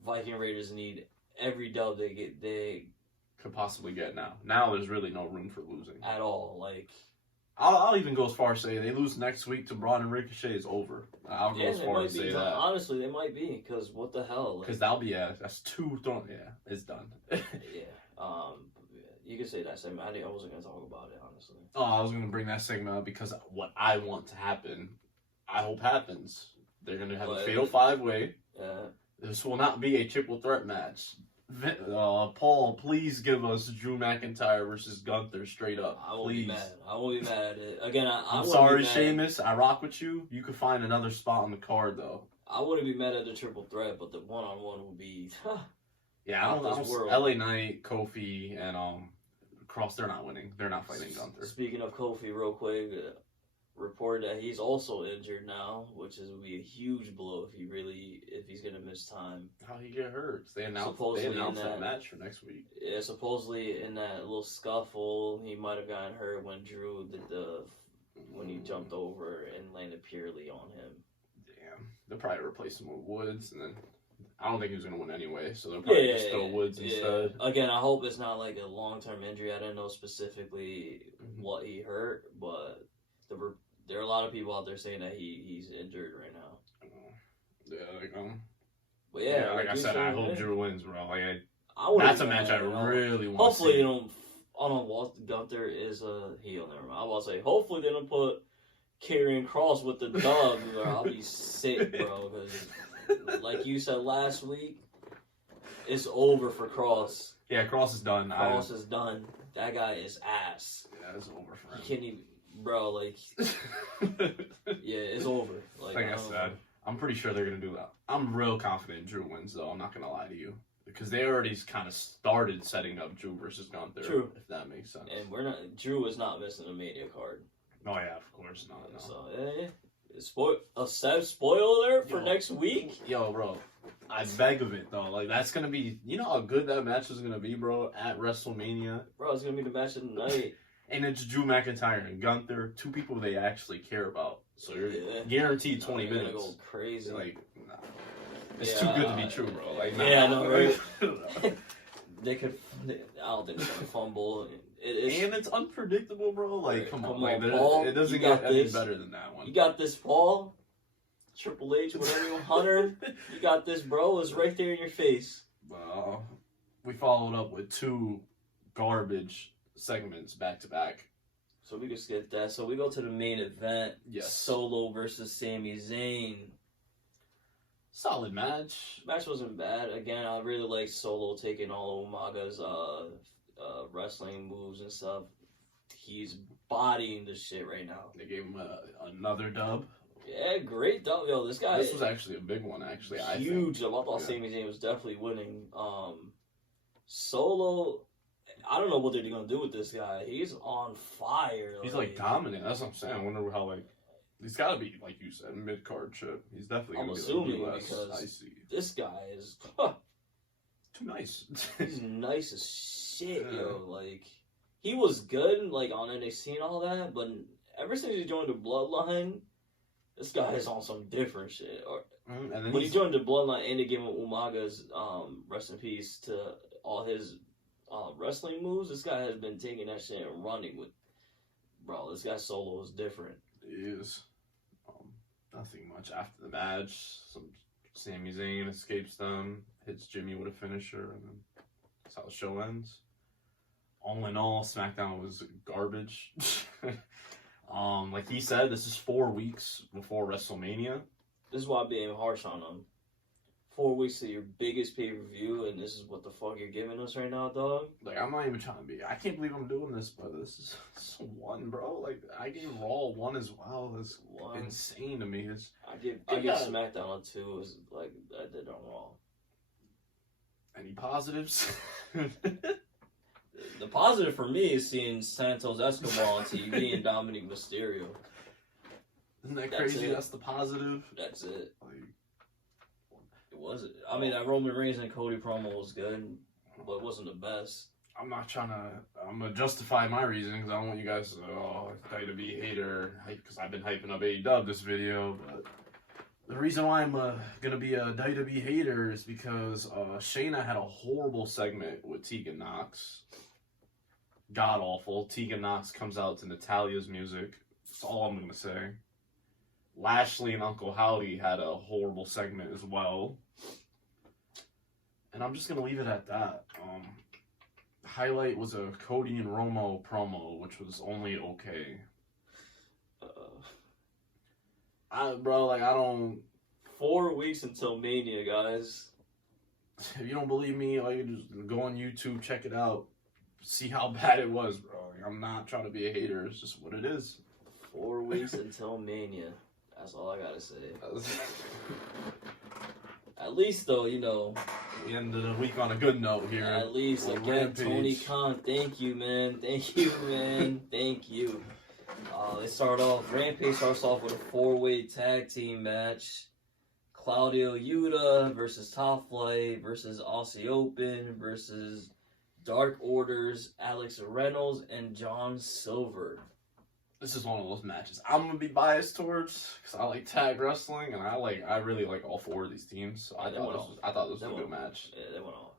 Viking Raiders need every dub they get. They Could possibly get now. Now there's really no room for losing. at all like. I'll even go as far as say they lose next week to Braun and Ricochet is over. I'll go Yeah, as they far might as be. say that. Honestly, they might be because what the hell? Because that'll be that's 2 thrown. Yeah, it's done. Yeah. You could say that segment. I wasn't gonna talk about it honestly. Oh, I was gonna bring that segment up because what I want to happen, I hope happens. They're gonna have a fatal 5-way. This will not be a triple threat match. Paul, please give us Drew McIntyre versus Gunther straight up. I won't Please. be mad. I won't be mad. Again, I'm wouldn't sorry, be mad. Sheamus. I rock with you. You could find another spot on the card though. I wouldn't be mad at the triple threat, but the one-on-one would be. Yeah, I Not don't this know. world. LA Knight, Kofi, and Cross. They're not winning. They're not fighting Gunther. Speaking of Kofi, real quick, reported that he's also injured now, which would be a huge blow if he's gonna miss time. How he get hurt? They announced Supposedly in that that- match for next week. Yeah, supposedly in that little scuffle, he might have gotten hurt when Drew did when he jumped over and landed purely on him. Damn. They'll probably replace him with Woods, and then I don't think he was gonna win anyway, so they'll probably just throw Woods instead. Again, I hope it's not like a long-term injury. I didn't know specifically Mhm. what he hurt, but there are a lot of people out there saying that he's injured right now. Yeah, But yeah, like I you said, I said, hope Drew wins, bro. Like I wouldn't that's a be match mad I at all. really want. Hopefully to they see. don't. I don't know. Gunther is a heel. Never mind. I was about to say. Hopefully they don't put Karrion Kross with the dub, or I'll be sick, bro. Because like you said last week, it's over for Kross. Yeah, Cross is done. Kross is done. That guy is ass. Yeah, it's over for He him. can't even, bro. Like, yeah, it's over. Like I don't said, know. I'm pretty sure they're gonna do that. I'm real confident Drew wins, though. I'm not gonna lie to you, because they already kind of started setting up Drew versus Gunther. True. If that makes sense. And we're not. Drew is not missing a Mania card. Oh yeah, of course not. No. So a spoiler alert for Yo. next week. Yo, bro, I beg of it though. Like that's gonna be. You know how good that match is gonna be, bro, at WrestleMania. Bro, it's gonna be the match of the night. And it's Drew McIntyre and Gunther, 2 people they actually care about. So you're Yeah. guaranteed 20 They're gonna minutes. go crazy. Like, nah. It's Yeah, too good to be true, bro. Like, nah. yeah, I know, right? They could. I don't think they're gonna fumble. And it's unpredictable, bro. Like, come on, like, Paul, it doesn't you got get any this. better than that one. You got this, Paul. Triple H, whatever you want, Hunter. You got this, bro. It's right there in your face. Well, we followed up with 2 garbage segments back to back. So we can skip that. So we go to the main event. Yes. Solo versus Sami Zayn. Solid match. Match wasn't bad. Again, I really like Solo taking all of Umaga's wrestling moves and stuff. He's bodying the shit right now. They gave him another dub. Yeah, great dub. Yo, this guy This was actually a big one, actually. I think. huge. I thought Yeah. Sami Zayn was definitely winning. Solo, I don't know what they're gonna do with this guy. He's on fire. He's like dominant. That's what I'm saying. I wonder how he's got to be, like you said, mid card chip. He's definitely I'm gonna assuming be like US. because I see. This guy is Too nice. he's nice as shit, Yeah. yo. Like he was good, like on NXT and all that, but ever since he joined the Bloodline, this guy is on some different shit. And then When he joined the Bloodline and they gave him Umaga's rest in peace to all his wrestling moves, this guy has been taking that shit and running with. Bro, this guy Solo is different. He is. Nothing much after the match. Some Sami Zayn escapes them, hits Jimmy with a finisher, and then that's how the show ends. All in all, SmackDown was garbage. Like he said, this is 4 weeks before WrestleMania. This is why I'm being harsh on him. 4 weeks to your biggest pay-per-view, and this is what the fuck you're giving us right now, dog? Like, I'm not even trying to be. I can't believe I'm doing this, but this is 1, bro. Like, I gave Raw 1 as well. That's One. insane to me. It's I give Yeah. SmackDown a 2. Is like I did on Raw. any positives? The positive for me is seeing Santos Escobar on TV and Dominic Mysterio. Isn't that That's crazy? it. That's the positive. That's it. Like, It wasn't. I mean, that Roman Reigns and Cody promo was good, but it wasn't the best. I'm not trying to. I'm gonna justify my reason because I don't want you guys to WWE hater because I've been hyping up AEW this video. But the reason why I'm gonna be a WWE hater is because Shayna had a horrible segment with Tegan Nox. God awful. Tegan Nox comes out to Natalia's music. That's all I'm gonna say. Lashley and Uncle Howdy had a horrible segment as well. And I'm just gonna leave it at that. Highlight was a Cody and Romo promo, which was only okay. I don't. 4 weeks until Mania, guys. If you don't believe me, all you just go on YouTube, check it out, see how bad it was, bro. I'm not trying to be a hater. It's just what it is. 4 weeks until Mania. That's all I gotta say. At least, though, you know. We ended the week on a good note here. At least, Like again, Rampage. Tony Khan, thank you, man. Thank you, man. Thank you. Rampage starts off with a 4-way tag team match. Claudio Yuta versus Top Flight versus Aussie Open versus Dark Order's Alex Reynolds and John Silver. This is one of those matches I'm gonna be biased towards because I like tag wrestling and I really like all 4 of these teams. So I thought this was a good match. Yeah, they went off.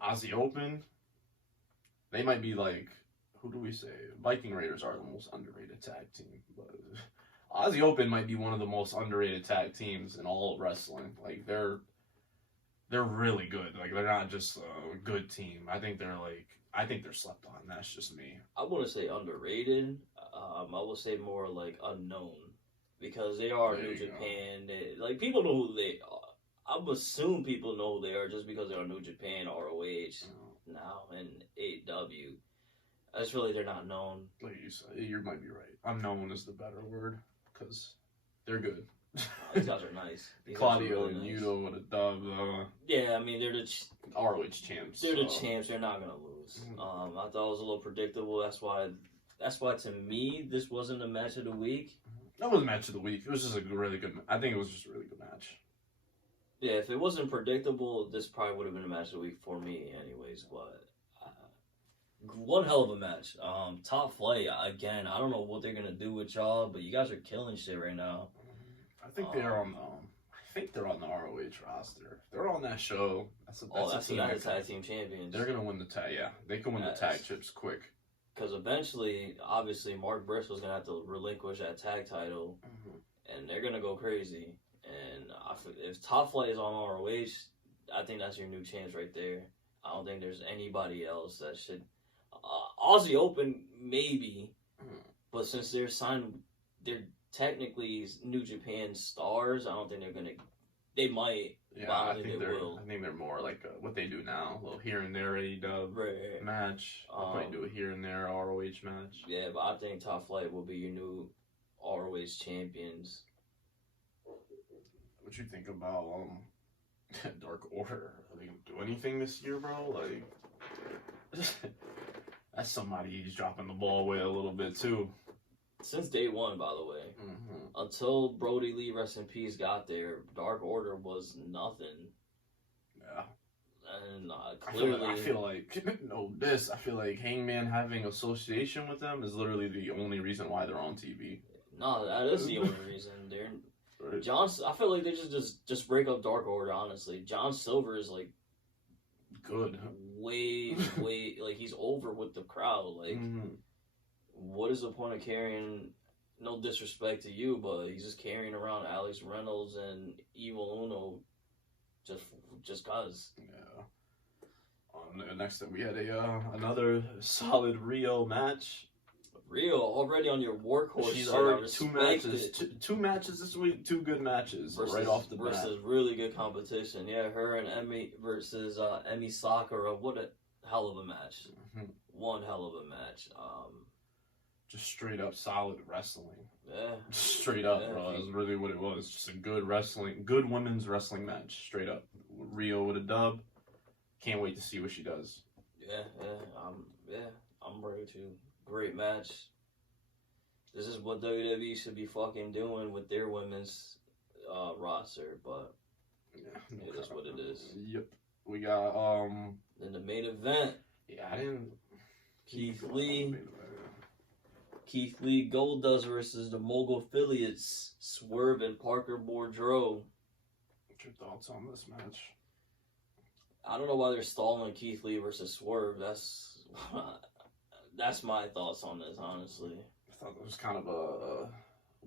Aussie Open, they might be like, who do we say? Viking Raiders are the most underrated tag team, but Aussie Open might be one of the most underrated tag teams in all of wrestling. Like they're really good. Like they're not just a good team. I think they're slept on. That's just me. I wouldn't say underrated. I would say more like unknown because they are There New you go. Japan. Like people know who they are. I would assume people know who they are just because they're on New Japan, ROH, now, and AEW. That's really, they're not known. Like you said, you might be right. Unknown is the better word because they're good. These guys are nice. Claudio Really and nice. Yuto with a dub. Yeah, I mean, they're the ROH champs. They're the champs. They're not gonna lose. Mhm. I thought it was a little predictable. That's why to me this wasn't a match of the week. That was a match of the week. It was just a really good. I think it was just a really good match. Yeah, if it wasn't predictable, this probably would have been a match of the week for me, anyways. But one hell of a match. Top Flight again. I don't know what they're gonna do with y'all, but you guys are killing shit right now. I think they're on the. I think they're on the ROH roster. If they're on that show. That's a team. Tag team champions. They're gonna win the tag. Yeah, they can win the tag chips quick. Because eventually, obviously, Mark Briscoe's gonna have to relinquish that tag title, and they're gonna go crazy. And if Top Flight is on ROH, I think that's your new chance right there. I don't think there's anybody else that should. Aussie Open maybe, but since they're signed, they're technically New Japan stars. I don't think they're gonna. They might. Yeah, I think they're more like what they do now. A little here and there AEW match. They'll probably do a here and there ROH match. Yeah, but I think Top Flight will be your new ROH champions. What you think about Dark Order? Are they gonna do anything this year, bro? Like, that's somebody he's dropping the ball with a little bit too. Since day one, by the way. Until Brody Lee, rest in peace, got there, Dark Order was nothing. Yeah. And clearly, I feel like Hangman having association with them is literally the only reason why they're on TV. No, that is the only reason. Right. I feel like they just break up Dark Order, honestly. John Silver is like good. Way like he's over with the crowd. Like what is the point of carrying, no disrespect to you, but he's just carrying around Alex Reynolds and Evil Uno just cause. Yeah. Next up we had another solid Rio match. Rio already on your workhorse. She's already two matches this week, 2 good matches right off the bat. Versus really good competition. Yeah, her and Emmy versus Emi Sakura. What a hell of a match. One hell of a match. Just straight up solid wrestling. Yeah. Straight up, bro. That's really what it was. Just a good women's wrestling match. Straight up. Rio with a dub. Can't wait to see what she does. I'm ready to. Great match. This is what WWE should be fucking doing with their women's roster, but it is what it is. Yep. We got in the main event. Yeah, I didn't. Keith Lee. Keith Lee Goldust versus the Mogul affiliates Swerve and Parker Boudreaux. What's your thoughts on this match? I don't know why they're stalling Keith Lee versus Swerve. That's my thoughts on this, honestly. I thought it was kind of a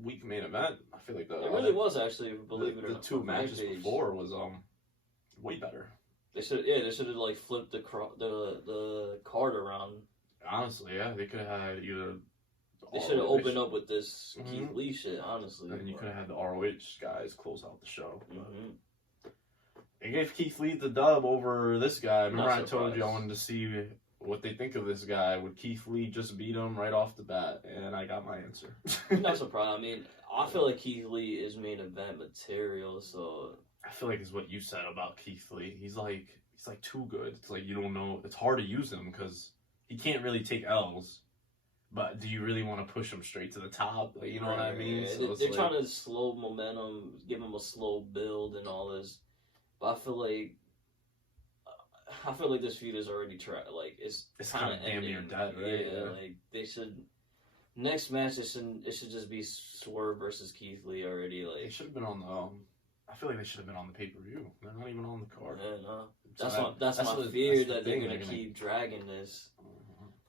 weak main event. I feel like it really was actually. Believe it or not, the two matches before was way better. They should have like flipped the card around. Honestly, yeah, they could have had either. They should have opened up with this Keith Lee shit, honestly. And you could have had the ROH guys close out the show. Mm-hmm. They gave Keith Lee the dub over this guy. Remember I told you I wanted to see what they think of this guy. Would Keith Lee just beat him right off the bat? And I got my answer. Not surprised. I mean, I feel like Keith Lee is main event material, so... I feel like it's what you said about Keith Lee. He's like too good. It's like you don't know. It's hard to use him because he can't really take L's. But do you really want to push him straight to the top? Like, you know what I mean? Yeah. So they're trying to slow momentum, give him a slow build and all this. But I feel like this feud is already it's kind of damn near dead, right? Yeah, like they should. Next match, it should just be Swerve versus Keith Lee already. Like they should have been on the. I feel like they should have been on the pay-per-view. They're not even on the card. Yeah, no. That's my fear that they're gonna keep dragging this.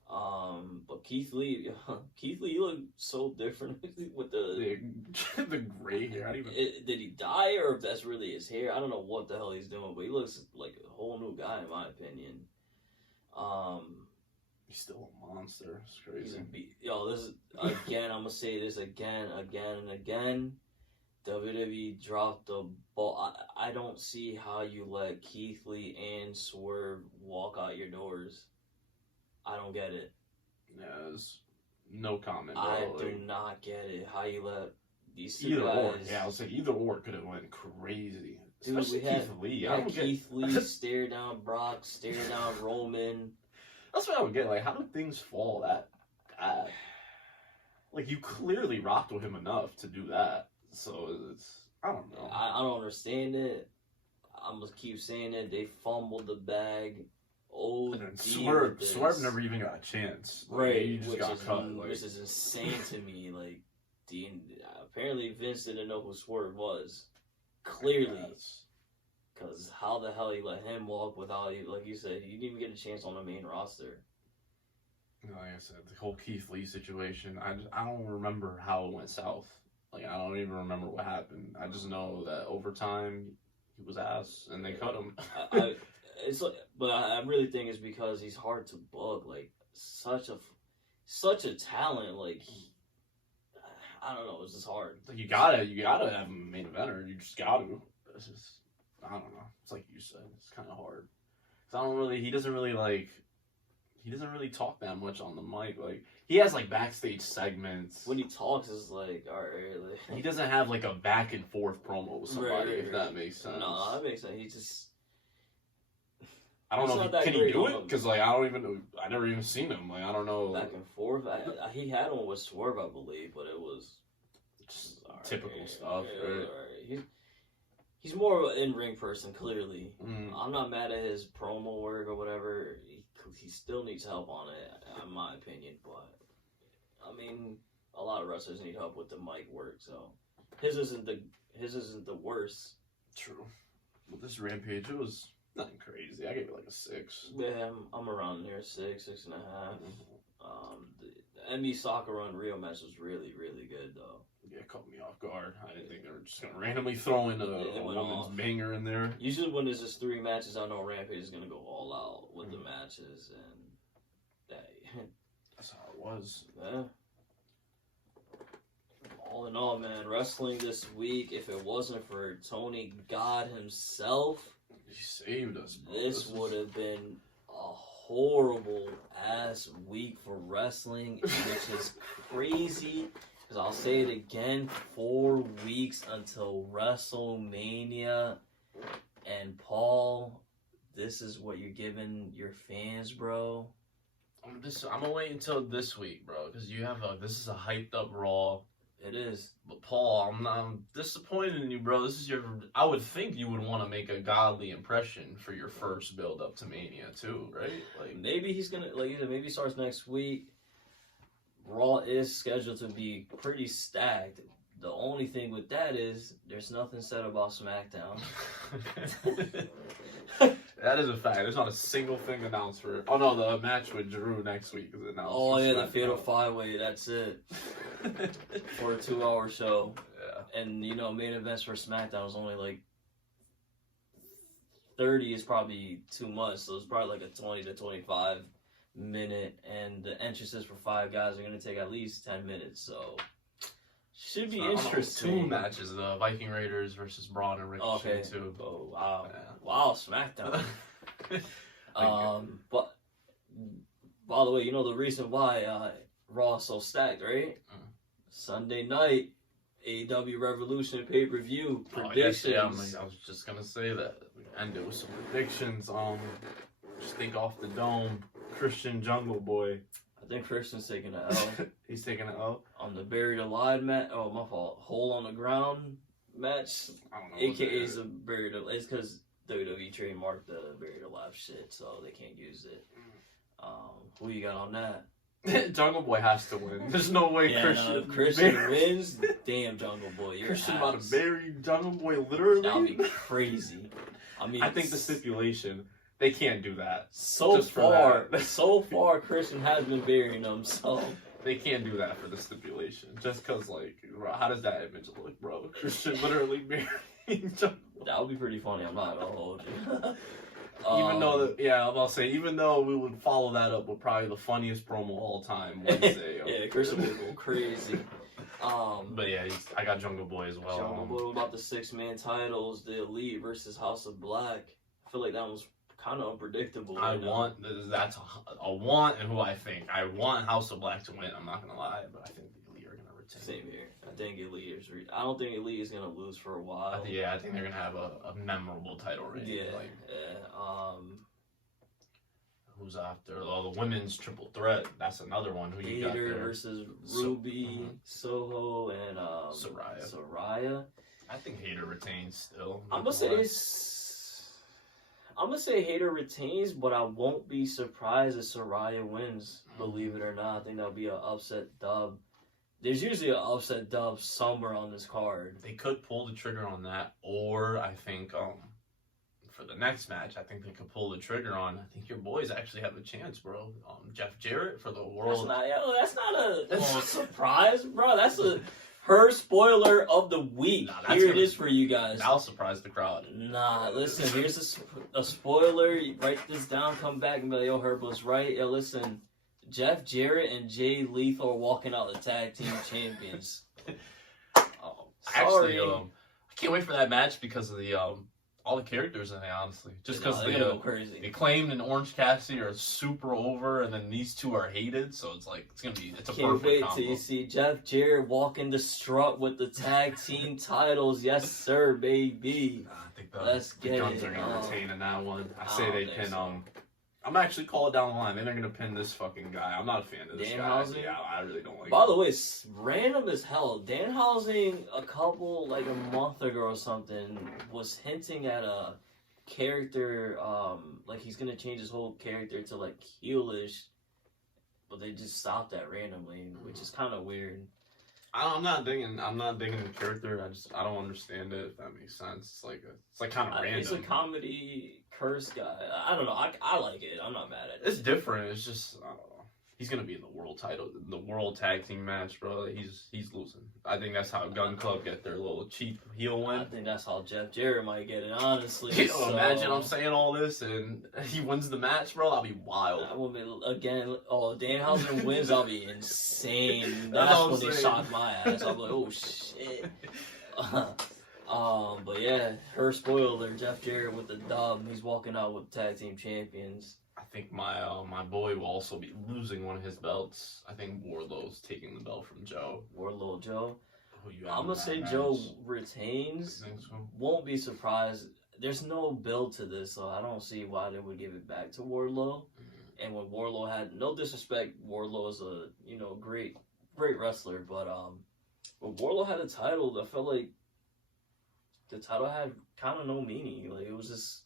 But Keith Lee, you look so different with the gray hair. Did he dye or if that's really his hair? I don't know what the hell he's doing, but he looks like a whole new guy in my opinion. He's still a monster. It's crazy. This is again. I'm gonna say this again and again. WWE dropped the ball. I don't see how you let Keith Lee and Swerve walk out your doors. I don't get it. Yeah, there's no comment. Bro. I do not get it. How you let these two either guys... or. Yeah, I was like either or could have went crazy. Dude, especially Keith Lee. Keith Lee stare down Brock, stare down Roman. That's what I would get. Like, how do things fall that bad? Like, you clearly rocked with him enough to do that. So it's I don't know. I don't understand it. I'm gonna keep saying it. They fumbled the bag. Swerve never even got a chance. Right, he just got cut. Which is insane to me. Like, apparently Vince didn't know who Swerve was. Clearly, because how the hell he let him walk without, like you said, he didn't even get a chance on the main roster. Like I said, the whole Keith Lee situation. I don't remember how it went south. Like, I don't even remember what happened. I just know that over time he was ass and they cut him. It's like, but I really think it's because he's hard to book. Like, such a talent. Like, I don't know. It's just hard. Like, you gotta have a main eventer. You just gotta. It's just, I don't know. It's like you said. It's kind of hard. Cause he doesn't really talk that much on the mic. Like, he has like backstage segments. When he talks, it's like, all right. Like, he doesn't have like a back and forth promo with somebody. If that makes sense. No, that makes sense. He just. I don't know. Can he do it? Because like I never even seen him. Like I don't know. Back and forth. He had one with Swerve, I believe, but it was just typical stuff. Right? He's more of an in-ring person. Clearly, Mm. I'm not mad at his promo work or whatever. He still needs help on it, in my opinion. But I mean, a lot of wrestlers need help with the mic work. So his isn't the worst. True. Well, this Rampage, it was nothing crazy. I gave it like a 6. Yeah, I'm around there, 6.5. The MB Soccer on Rio match was really, really good though. Yeah, it caught me off guard. I didn't think they were just gonna randomly throw in a women's banger in there. Usually when there's just 3 matches, I know Rampage is gonna go all out with the matches, and that's how it was. Yeah. All in all, man, wrestling this week, if it wasn't for Tony God himself, he saved us, bro. This would have been a horrible ass week for wrestling, which is crazy. Because I'll say it again, 4 weeks until WrestleMania. And Paul, this is what you're giving your fans, bro. I'm gonna wait until this week, bro. Because this is a hyped up Raw. It is. But Paul, I'm disappointed in you, bro. This is your. I would think you would want to make a godly impression for your first build up to Mania too, right? Like Maybe he's gonna maybe he starts next week. Raw is scheduled to be pretty stacked. The only thing with that is there's nothing said about SmackDown. That is a fact. There's not a single thing announced for. Oh no, the match with Drew next week is announced. Oh yeah, the Fatal 5-Way. That's it for a 2-hour show. Yeah. And main events for SmackDown is only like 30 is probably too much. So it's probably like a 20 to 25 minute, and the entrances for 5 guys are gonna take at least 10 minutes. So should be interesting. 2 matches, the Viking Raiders versus Braun and Ricochet too. Oh wow, Yeah. wow, SmackDown. But by the way, the reason why Raw is so stacked, right? Sunday night, AEW Revolution pay-per-view predictions. I was just gonna say that. And there was some predictions. Just think off the dome. Christian Jungle Boy. I think Christian's taking an L. He's taking an L. On the Buried Alive match. Oh, my fault. Hole on the Ground match. I don't know. AKA is a Buried Alive. It's because WWE trademarked the Buried Alive shit, so they can't use it. Who you got on that? Jungle Boy has to win. There's no way Christian. No, if Christian wins, damn Jungle Boy, you're Christian about to bury Jungle Boy literally. That would be crazy. I think the stipulation. They can't do that. So far, Christian has been burying them, so they can't do that for the stipulation. Just because, how does that image look, bro? Christian literally burying Jungle Boy. That would be pretty funny. I'm not gonna hold you. Even though we would follow that up with probably the funniest promo of all time Wednesday. Yeah, Christian would go crazy. But yeah, I got Jungle Boy as well. Jungle Boy about the 6-man titles, the Elite versus House of Black. I feel like that was kind of unpredictable. That's a want and who I think. I want House of Black to win. I'm not gonna lie, but I think the Elite are gonna retain. Same here. I think Elite is. I don't think Elite is gonna lose for a while. I think they're gonna have a memorable title reign. Yeah. Who's after? Oh, the women's triple threat. That's another one. Who you got there? Hayter versus Ruby, Soho, and Saraya. I think Hayter retains still. I'm gonna say Hayter retains, but I won't be surprised if Saraya wins. Believe it or not, I think that'll be an upset dub. There's usually an upset dub somewhere on this card. They could pull the trigger on that, or I think for the next match, I think they could pull the trigger on. I think your boys actually have a chance, bro. Jeff Jarrett for the world. That's not a surprise, bro. That's her spoiler of the week. Here it is for you guys. I'll surprise the crowd. Nah, listen, here's a spoiler. You write this down, come back and be like, yo, Herb was right. Yo, listen, Jeff Jarrett and Jay Lethal are walking out the tag team champions. Actually, I can't wait for that match because of the all the characters in it, honestly. Just because they claimed and Orange Cassidy are super over, and then these two are hated, so it's a perfect combo. Can't wait till you see Jeff Jarrett walking the strut with the tag team titles. Yes, sir, baby. I think the Guns are gonna retain in that one. I say they pin I'm actually call it down the line. They're gonna pin this fucking guy. I'm not a fan of this guy. Danhausen? Yeah, I really don't like. By the way, it's random as hell. Danhausen, a month ago or something, was hinting at a character, he's gonna change his whole character to heelish, but they just stopped that randomly, which is kind of weird. I'm not digging the character. I don't understand it. If that makes sense. It's kind of random. He's a comedy curse guy. I don't know. I like it. I'm not mad at it. It's different. It's just I don't know. He's gonna be in the world tag team match, bro. He's losing. I think that's how Gun Club get their little cheap heel win. I think that's how Jeff Jarrett might get it. Honestly, imagine I'm saying all this and he wins the match, bro. That'll be wild. I will be again. Oh, Danhausen wins. I'll be insane. That's when they shock my ass. I'm like, oh shit. But yeah, her spoiler, Jeff Jarrett with the dub. He's walking out with tag team champions. I think my boy will also be losing one of his belts. I think Wardlow's taking the belt from Joe. Wardlow Joe. I'm gonna say Joe retains. So? Won't be surprised. There's no build to this, so I don't see why they would give it back to Wardlow. Mm-hmm. And when Wardlow had no disrespect, Wardlow is a great wrestler, but But Wardlow had a title. I felt like the title had kind of no meaning. Like, it was just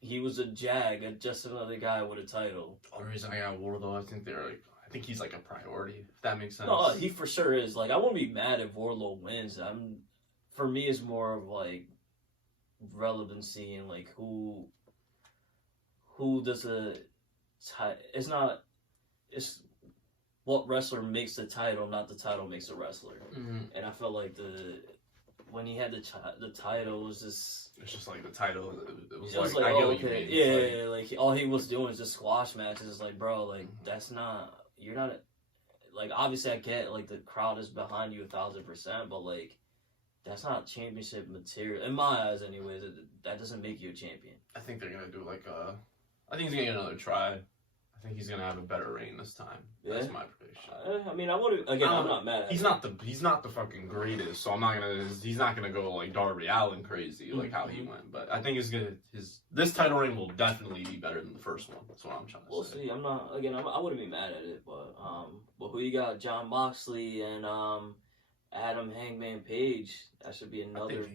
he was a just another guy with a title. The only reason I got Wardlow, I think he's like a priority, if that makes sense. No, he for sure is. Like, I wouldn't be mad if Wardlow wins. For me, it's more of like relevancy and like who does it's what wrestler makes the title, not the title makes the wrestler. Mm-hmm. And I felt like when he had the title, it was just... It's just like the title, it was like, I get oh, what you okay. mean. Yeah, like all he was doing is just squash matches. It's like, bro, like, that's not, you're not, like, obviously I get, like, the crowd is behind you 1,000%, but, like, that's not championship material. In my eyes, anyways, that doesn't make you a champion. I think they're going to do, I think he's going to get another try. I think he's going to have a better reign this time. Yeah. That's my prediction. I mean, I'm not mad at it. He's not the fucking greatest, so he's not going to go, like, Darby Allin crazy, like how he went. But I think this title reign will definitely be better than the first one. That's what I'm trying to say. We'll see. I wouldn't be mad at it, but who you got? John Moxley and, Adam Hangman Page. That should be another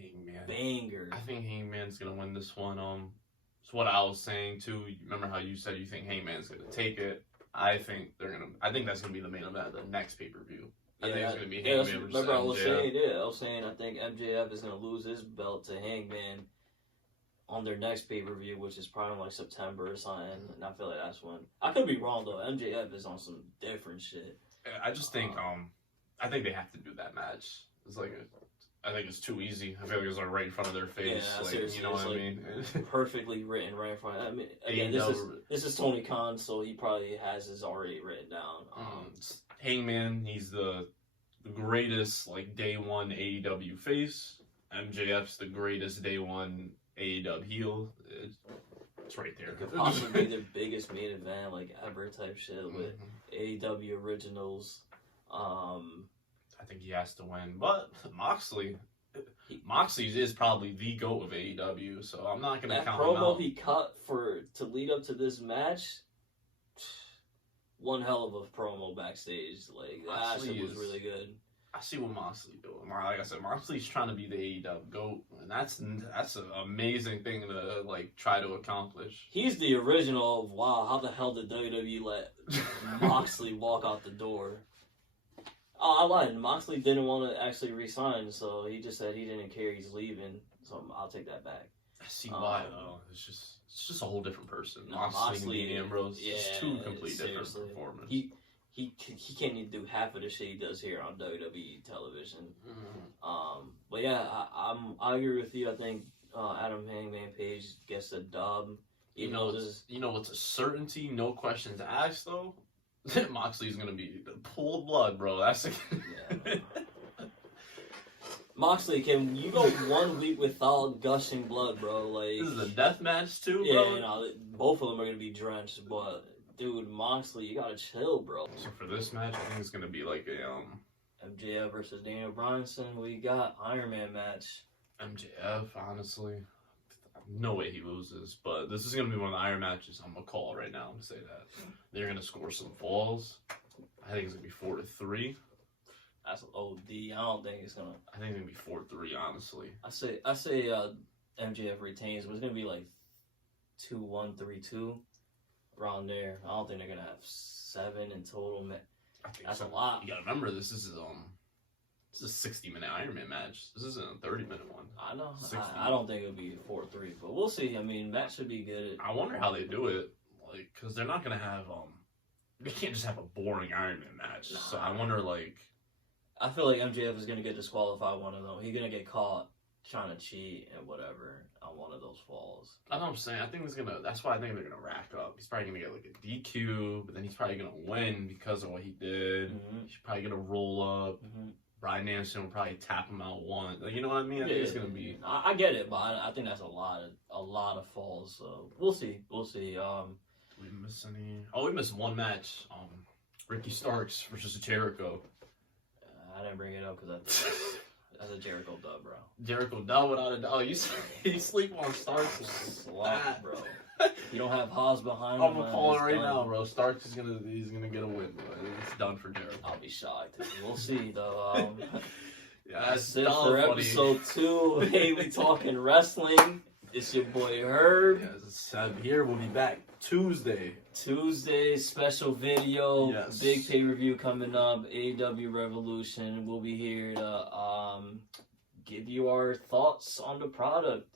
banger. I think Hangman's gonna win this one. It's what I was saying too. Remember how you said you think Hangman's gonna take it? I think that's gonna be the main event of the next pay per view. I think it's gonna be Hangman versus remember MJF. I was saying I think MJF is gonna lose his belt to Hangman on their next pay per view, which is probably like September or something. And I feel like that's when. I could be wrong though. MJF is on some different shit. I just think I think they have to do that match. It's like I think it's too easy. I feel like it's like right in front of their face. Yeah, like, seriously, you know what I mean? Perfectly written right in front. I mean, again, this is Tony Khan, so he probably has his already written down. Hangman, he's the greatest like day one AEW face. MJF's the greatest day one AEW heel. It's right there. It could possibly be their biggest main event like ever type shit with AEW originals. I think he has to win, but Moxley is probably the GOAT of AEW, so I'm not gonna count him out. That promo he cut to lead up to this match, one hell of a promo backstage. Like that shit was really good. I see what Moxley doing. Like I said, Moxley's trying to be the AEW GOAT, and that's an amazing thing to like try to accomplish. He's the original of wow. How the hell did WWE let Moxley walk out the door? Oh, I lied. Moxley didn't want to actually resign, so he just said he didn't care. He's leaving, so I'll take that back. I see why though. It's just a whole different person. Moxley and Dean Ambrose, it's two completely different performers. He can't even do half of the shit he does here on WWE television. But yeah, I agree with you. I think Adam Hangman Page gets the dub. You know what's a certainty, no questions asked though. Moxley's gonna be pulled blood, bro. That's Moxley, can you go 1 week without gushing blood, bro? Like this is a death match too, bro. Yeah, you know, both of them are gonna be drenched, but dude, Moxley, you gotta chill, bro. So for this match, I think it's gonna be like a MJF versus Daniel Bryanson. We got Iron Man match. MJF, honestly, no way he loses. But this is gonna be one of the Iron matches I'm gonna call right now to say that they're gonna score some falls. I think it's gonna be 4-3. That's OD. I don't think it's gonna. I think it's gonna be 4-3. Honestly, I say MJF retains, but it's gonna be like 2-1, 3-2, around there. I don't think they're gonna have 7 in total. I think that's so. A lot. You gotta remember this is a 60-minute Iron Man match. This isn't a 30-minute one. I know. I don't think it'll be 4-3, but we'll see. I mean, match should be good. I wonder how they do it, like, because they're not gonna have they can't just have a boring Iron Man match. Nah. So I wonder, like. I feel like MJF is gonna get disqualified one of them. He's gonna get caught trying to cheat and whatever on one of those falls. That's what I'm saying. I think that's why I think they're gonna rack up. He's probably gonna get like a DQ, but then he's probably gonna win because of what he did. He's probably gonna roll up. Bryan Danielson will probably tap him out one. Like, you know what I mean? I think it's gonna be. I get it, but I think that's a lot of falls. So we'll see. We'll see. Do we miss any? Oh, we missed one match. Ricky Starks versus Jericho. I didn't bring it up because that's a Jericho dub, bro. Jericho dub without a doubt. Oh, you sleep on Starks a lot, bro. You don't have Haas behind I'm him. gonna call it it's right done. now, bro. Starks is he's gonna get a win, bro. It's done for Jericho. I'll be shocked. We'll see, though. Yeah, That's it for episode 2 of Hey We Talking Wrestling. It's your boy Herb. Yes, Seb here. We'll be back Tuesday. Tuesday special video. Yes. Big pay-per-view coming up. AEW Revolution. We'll be here to give you our thoughts on the product.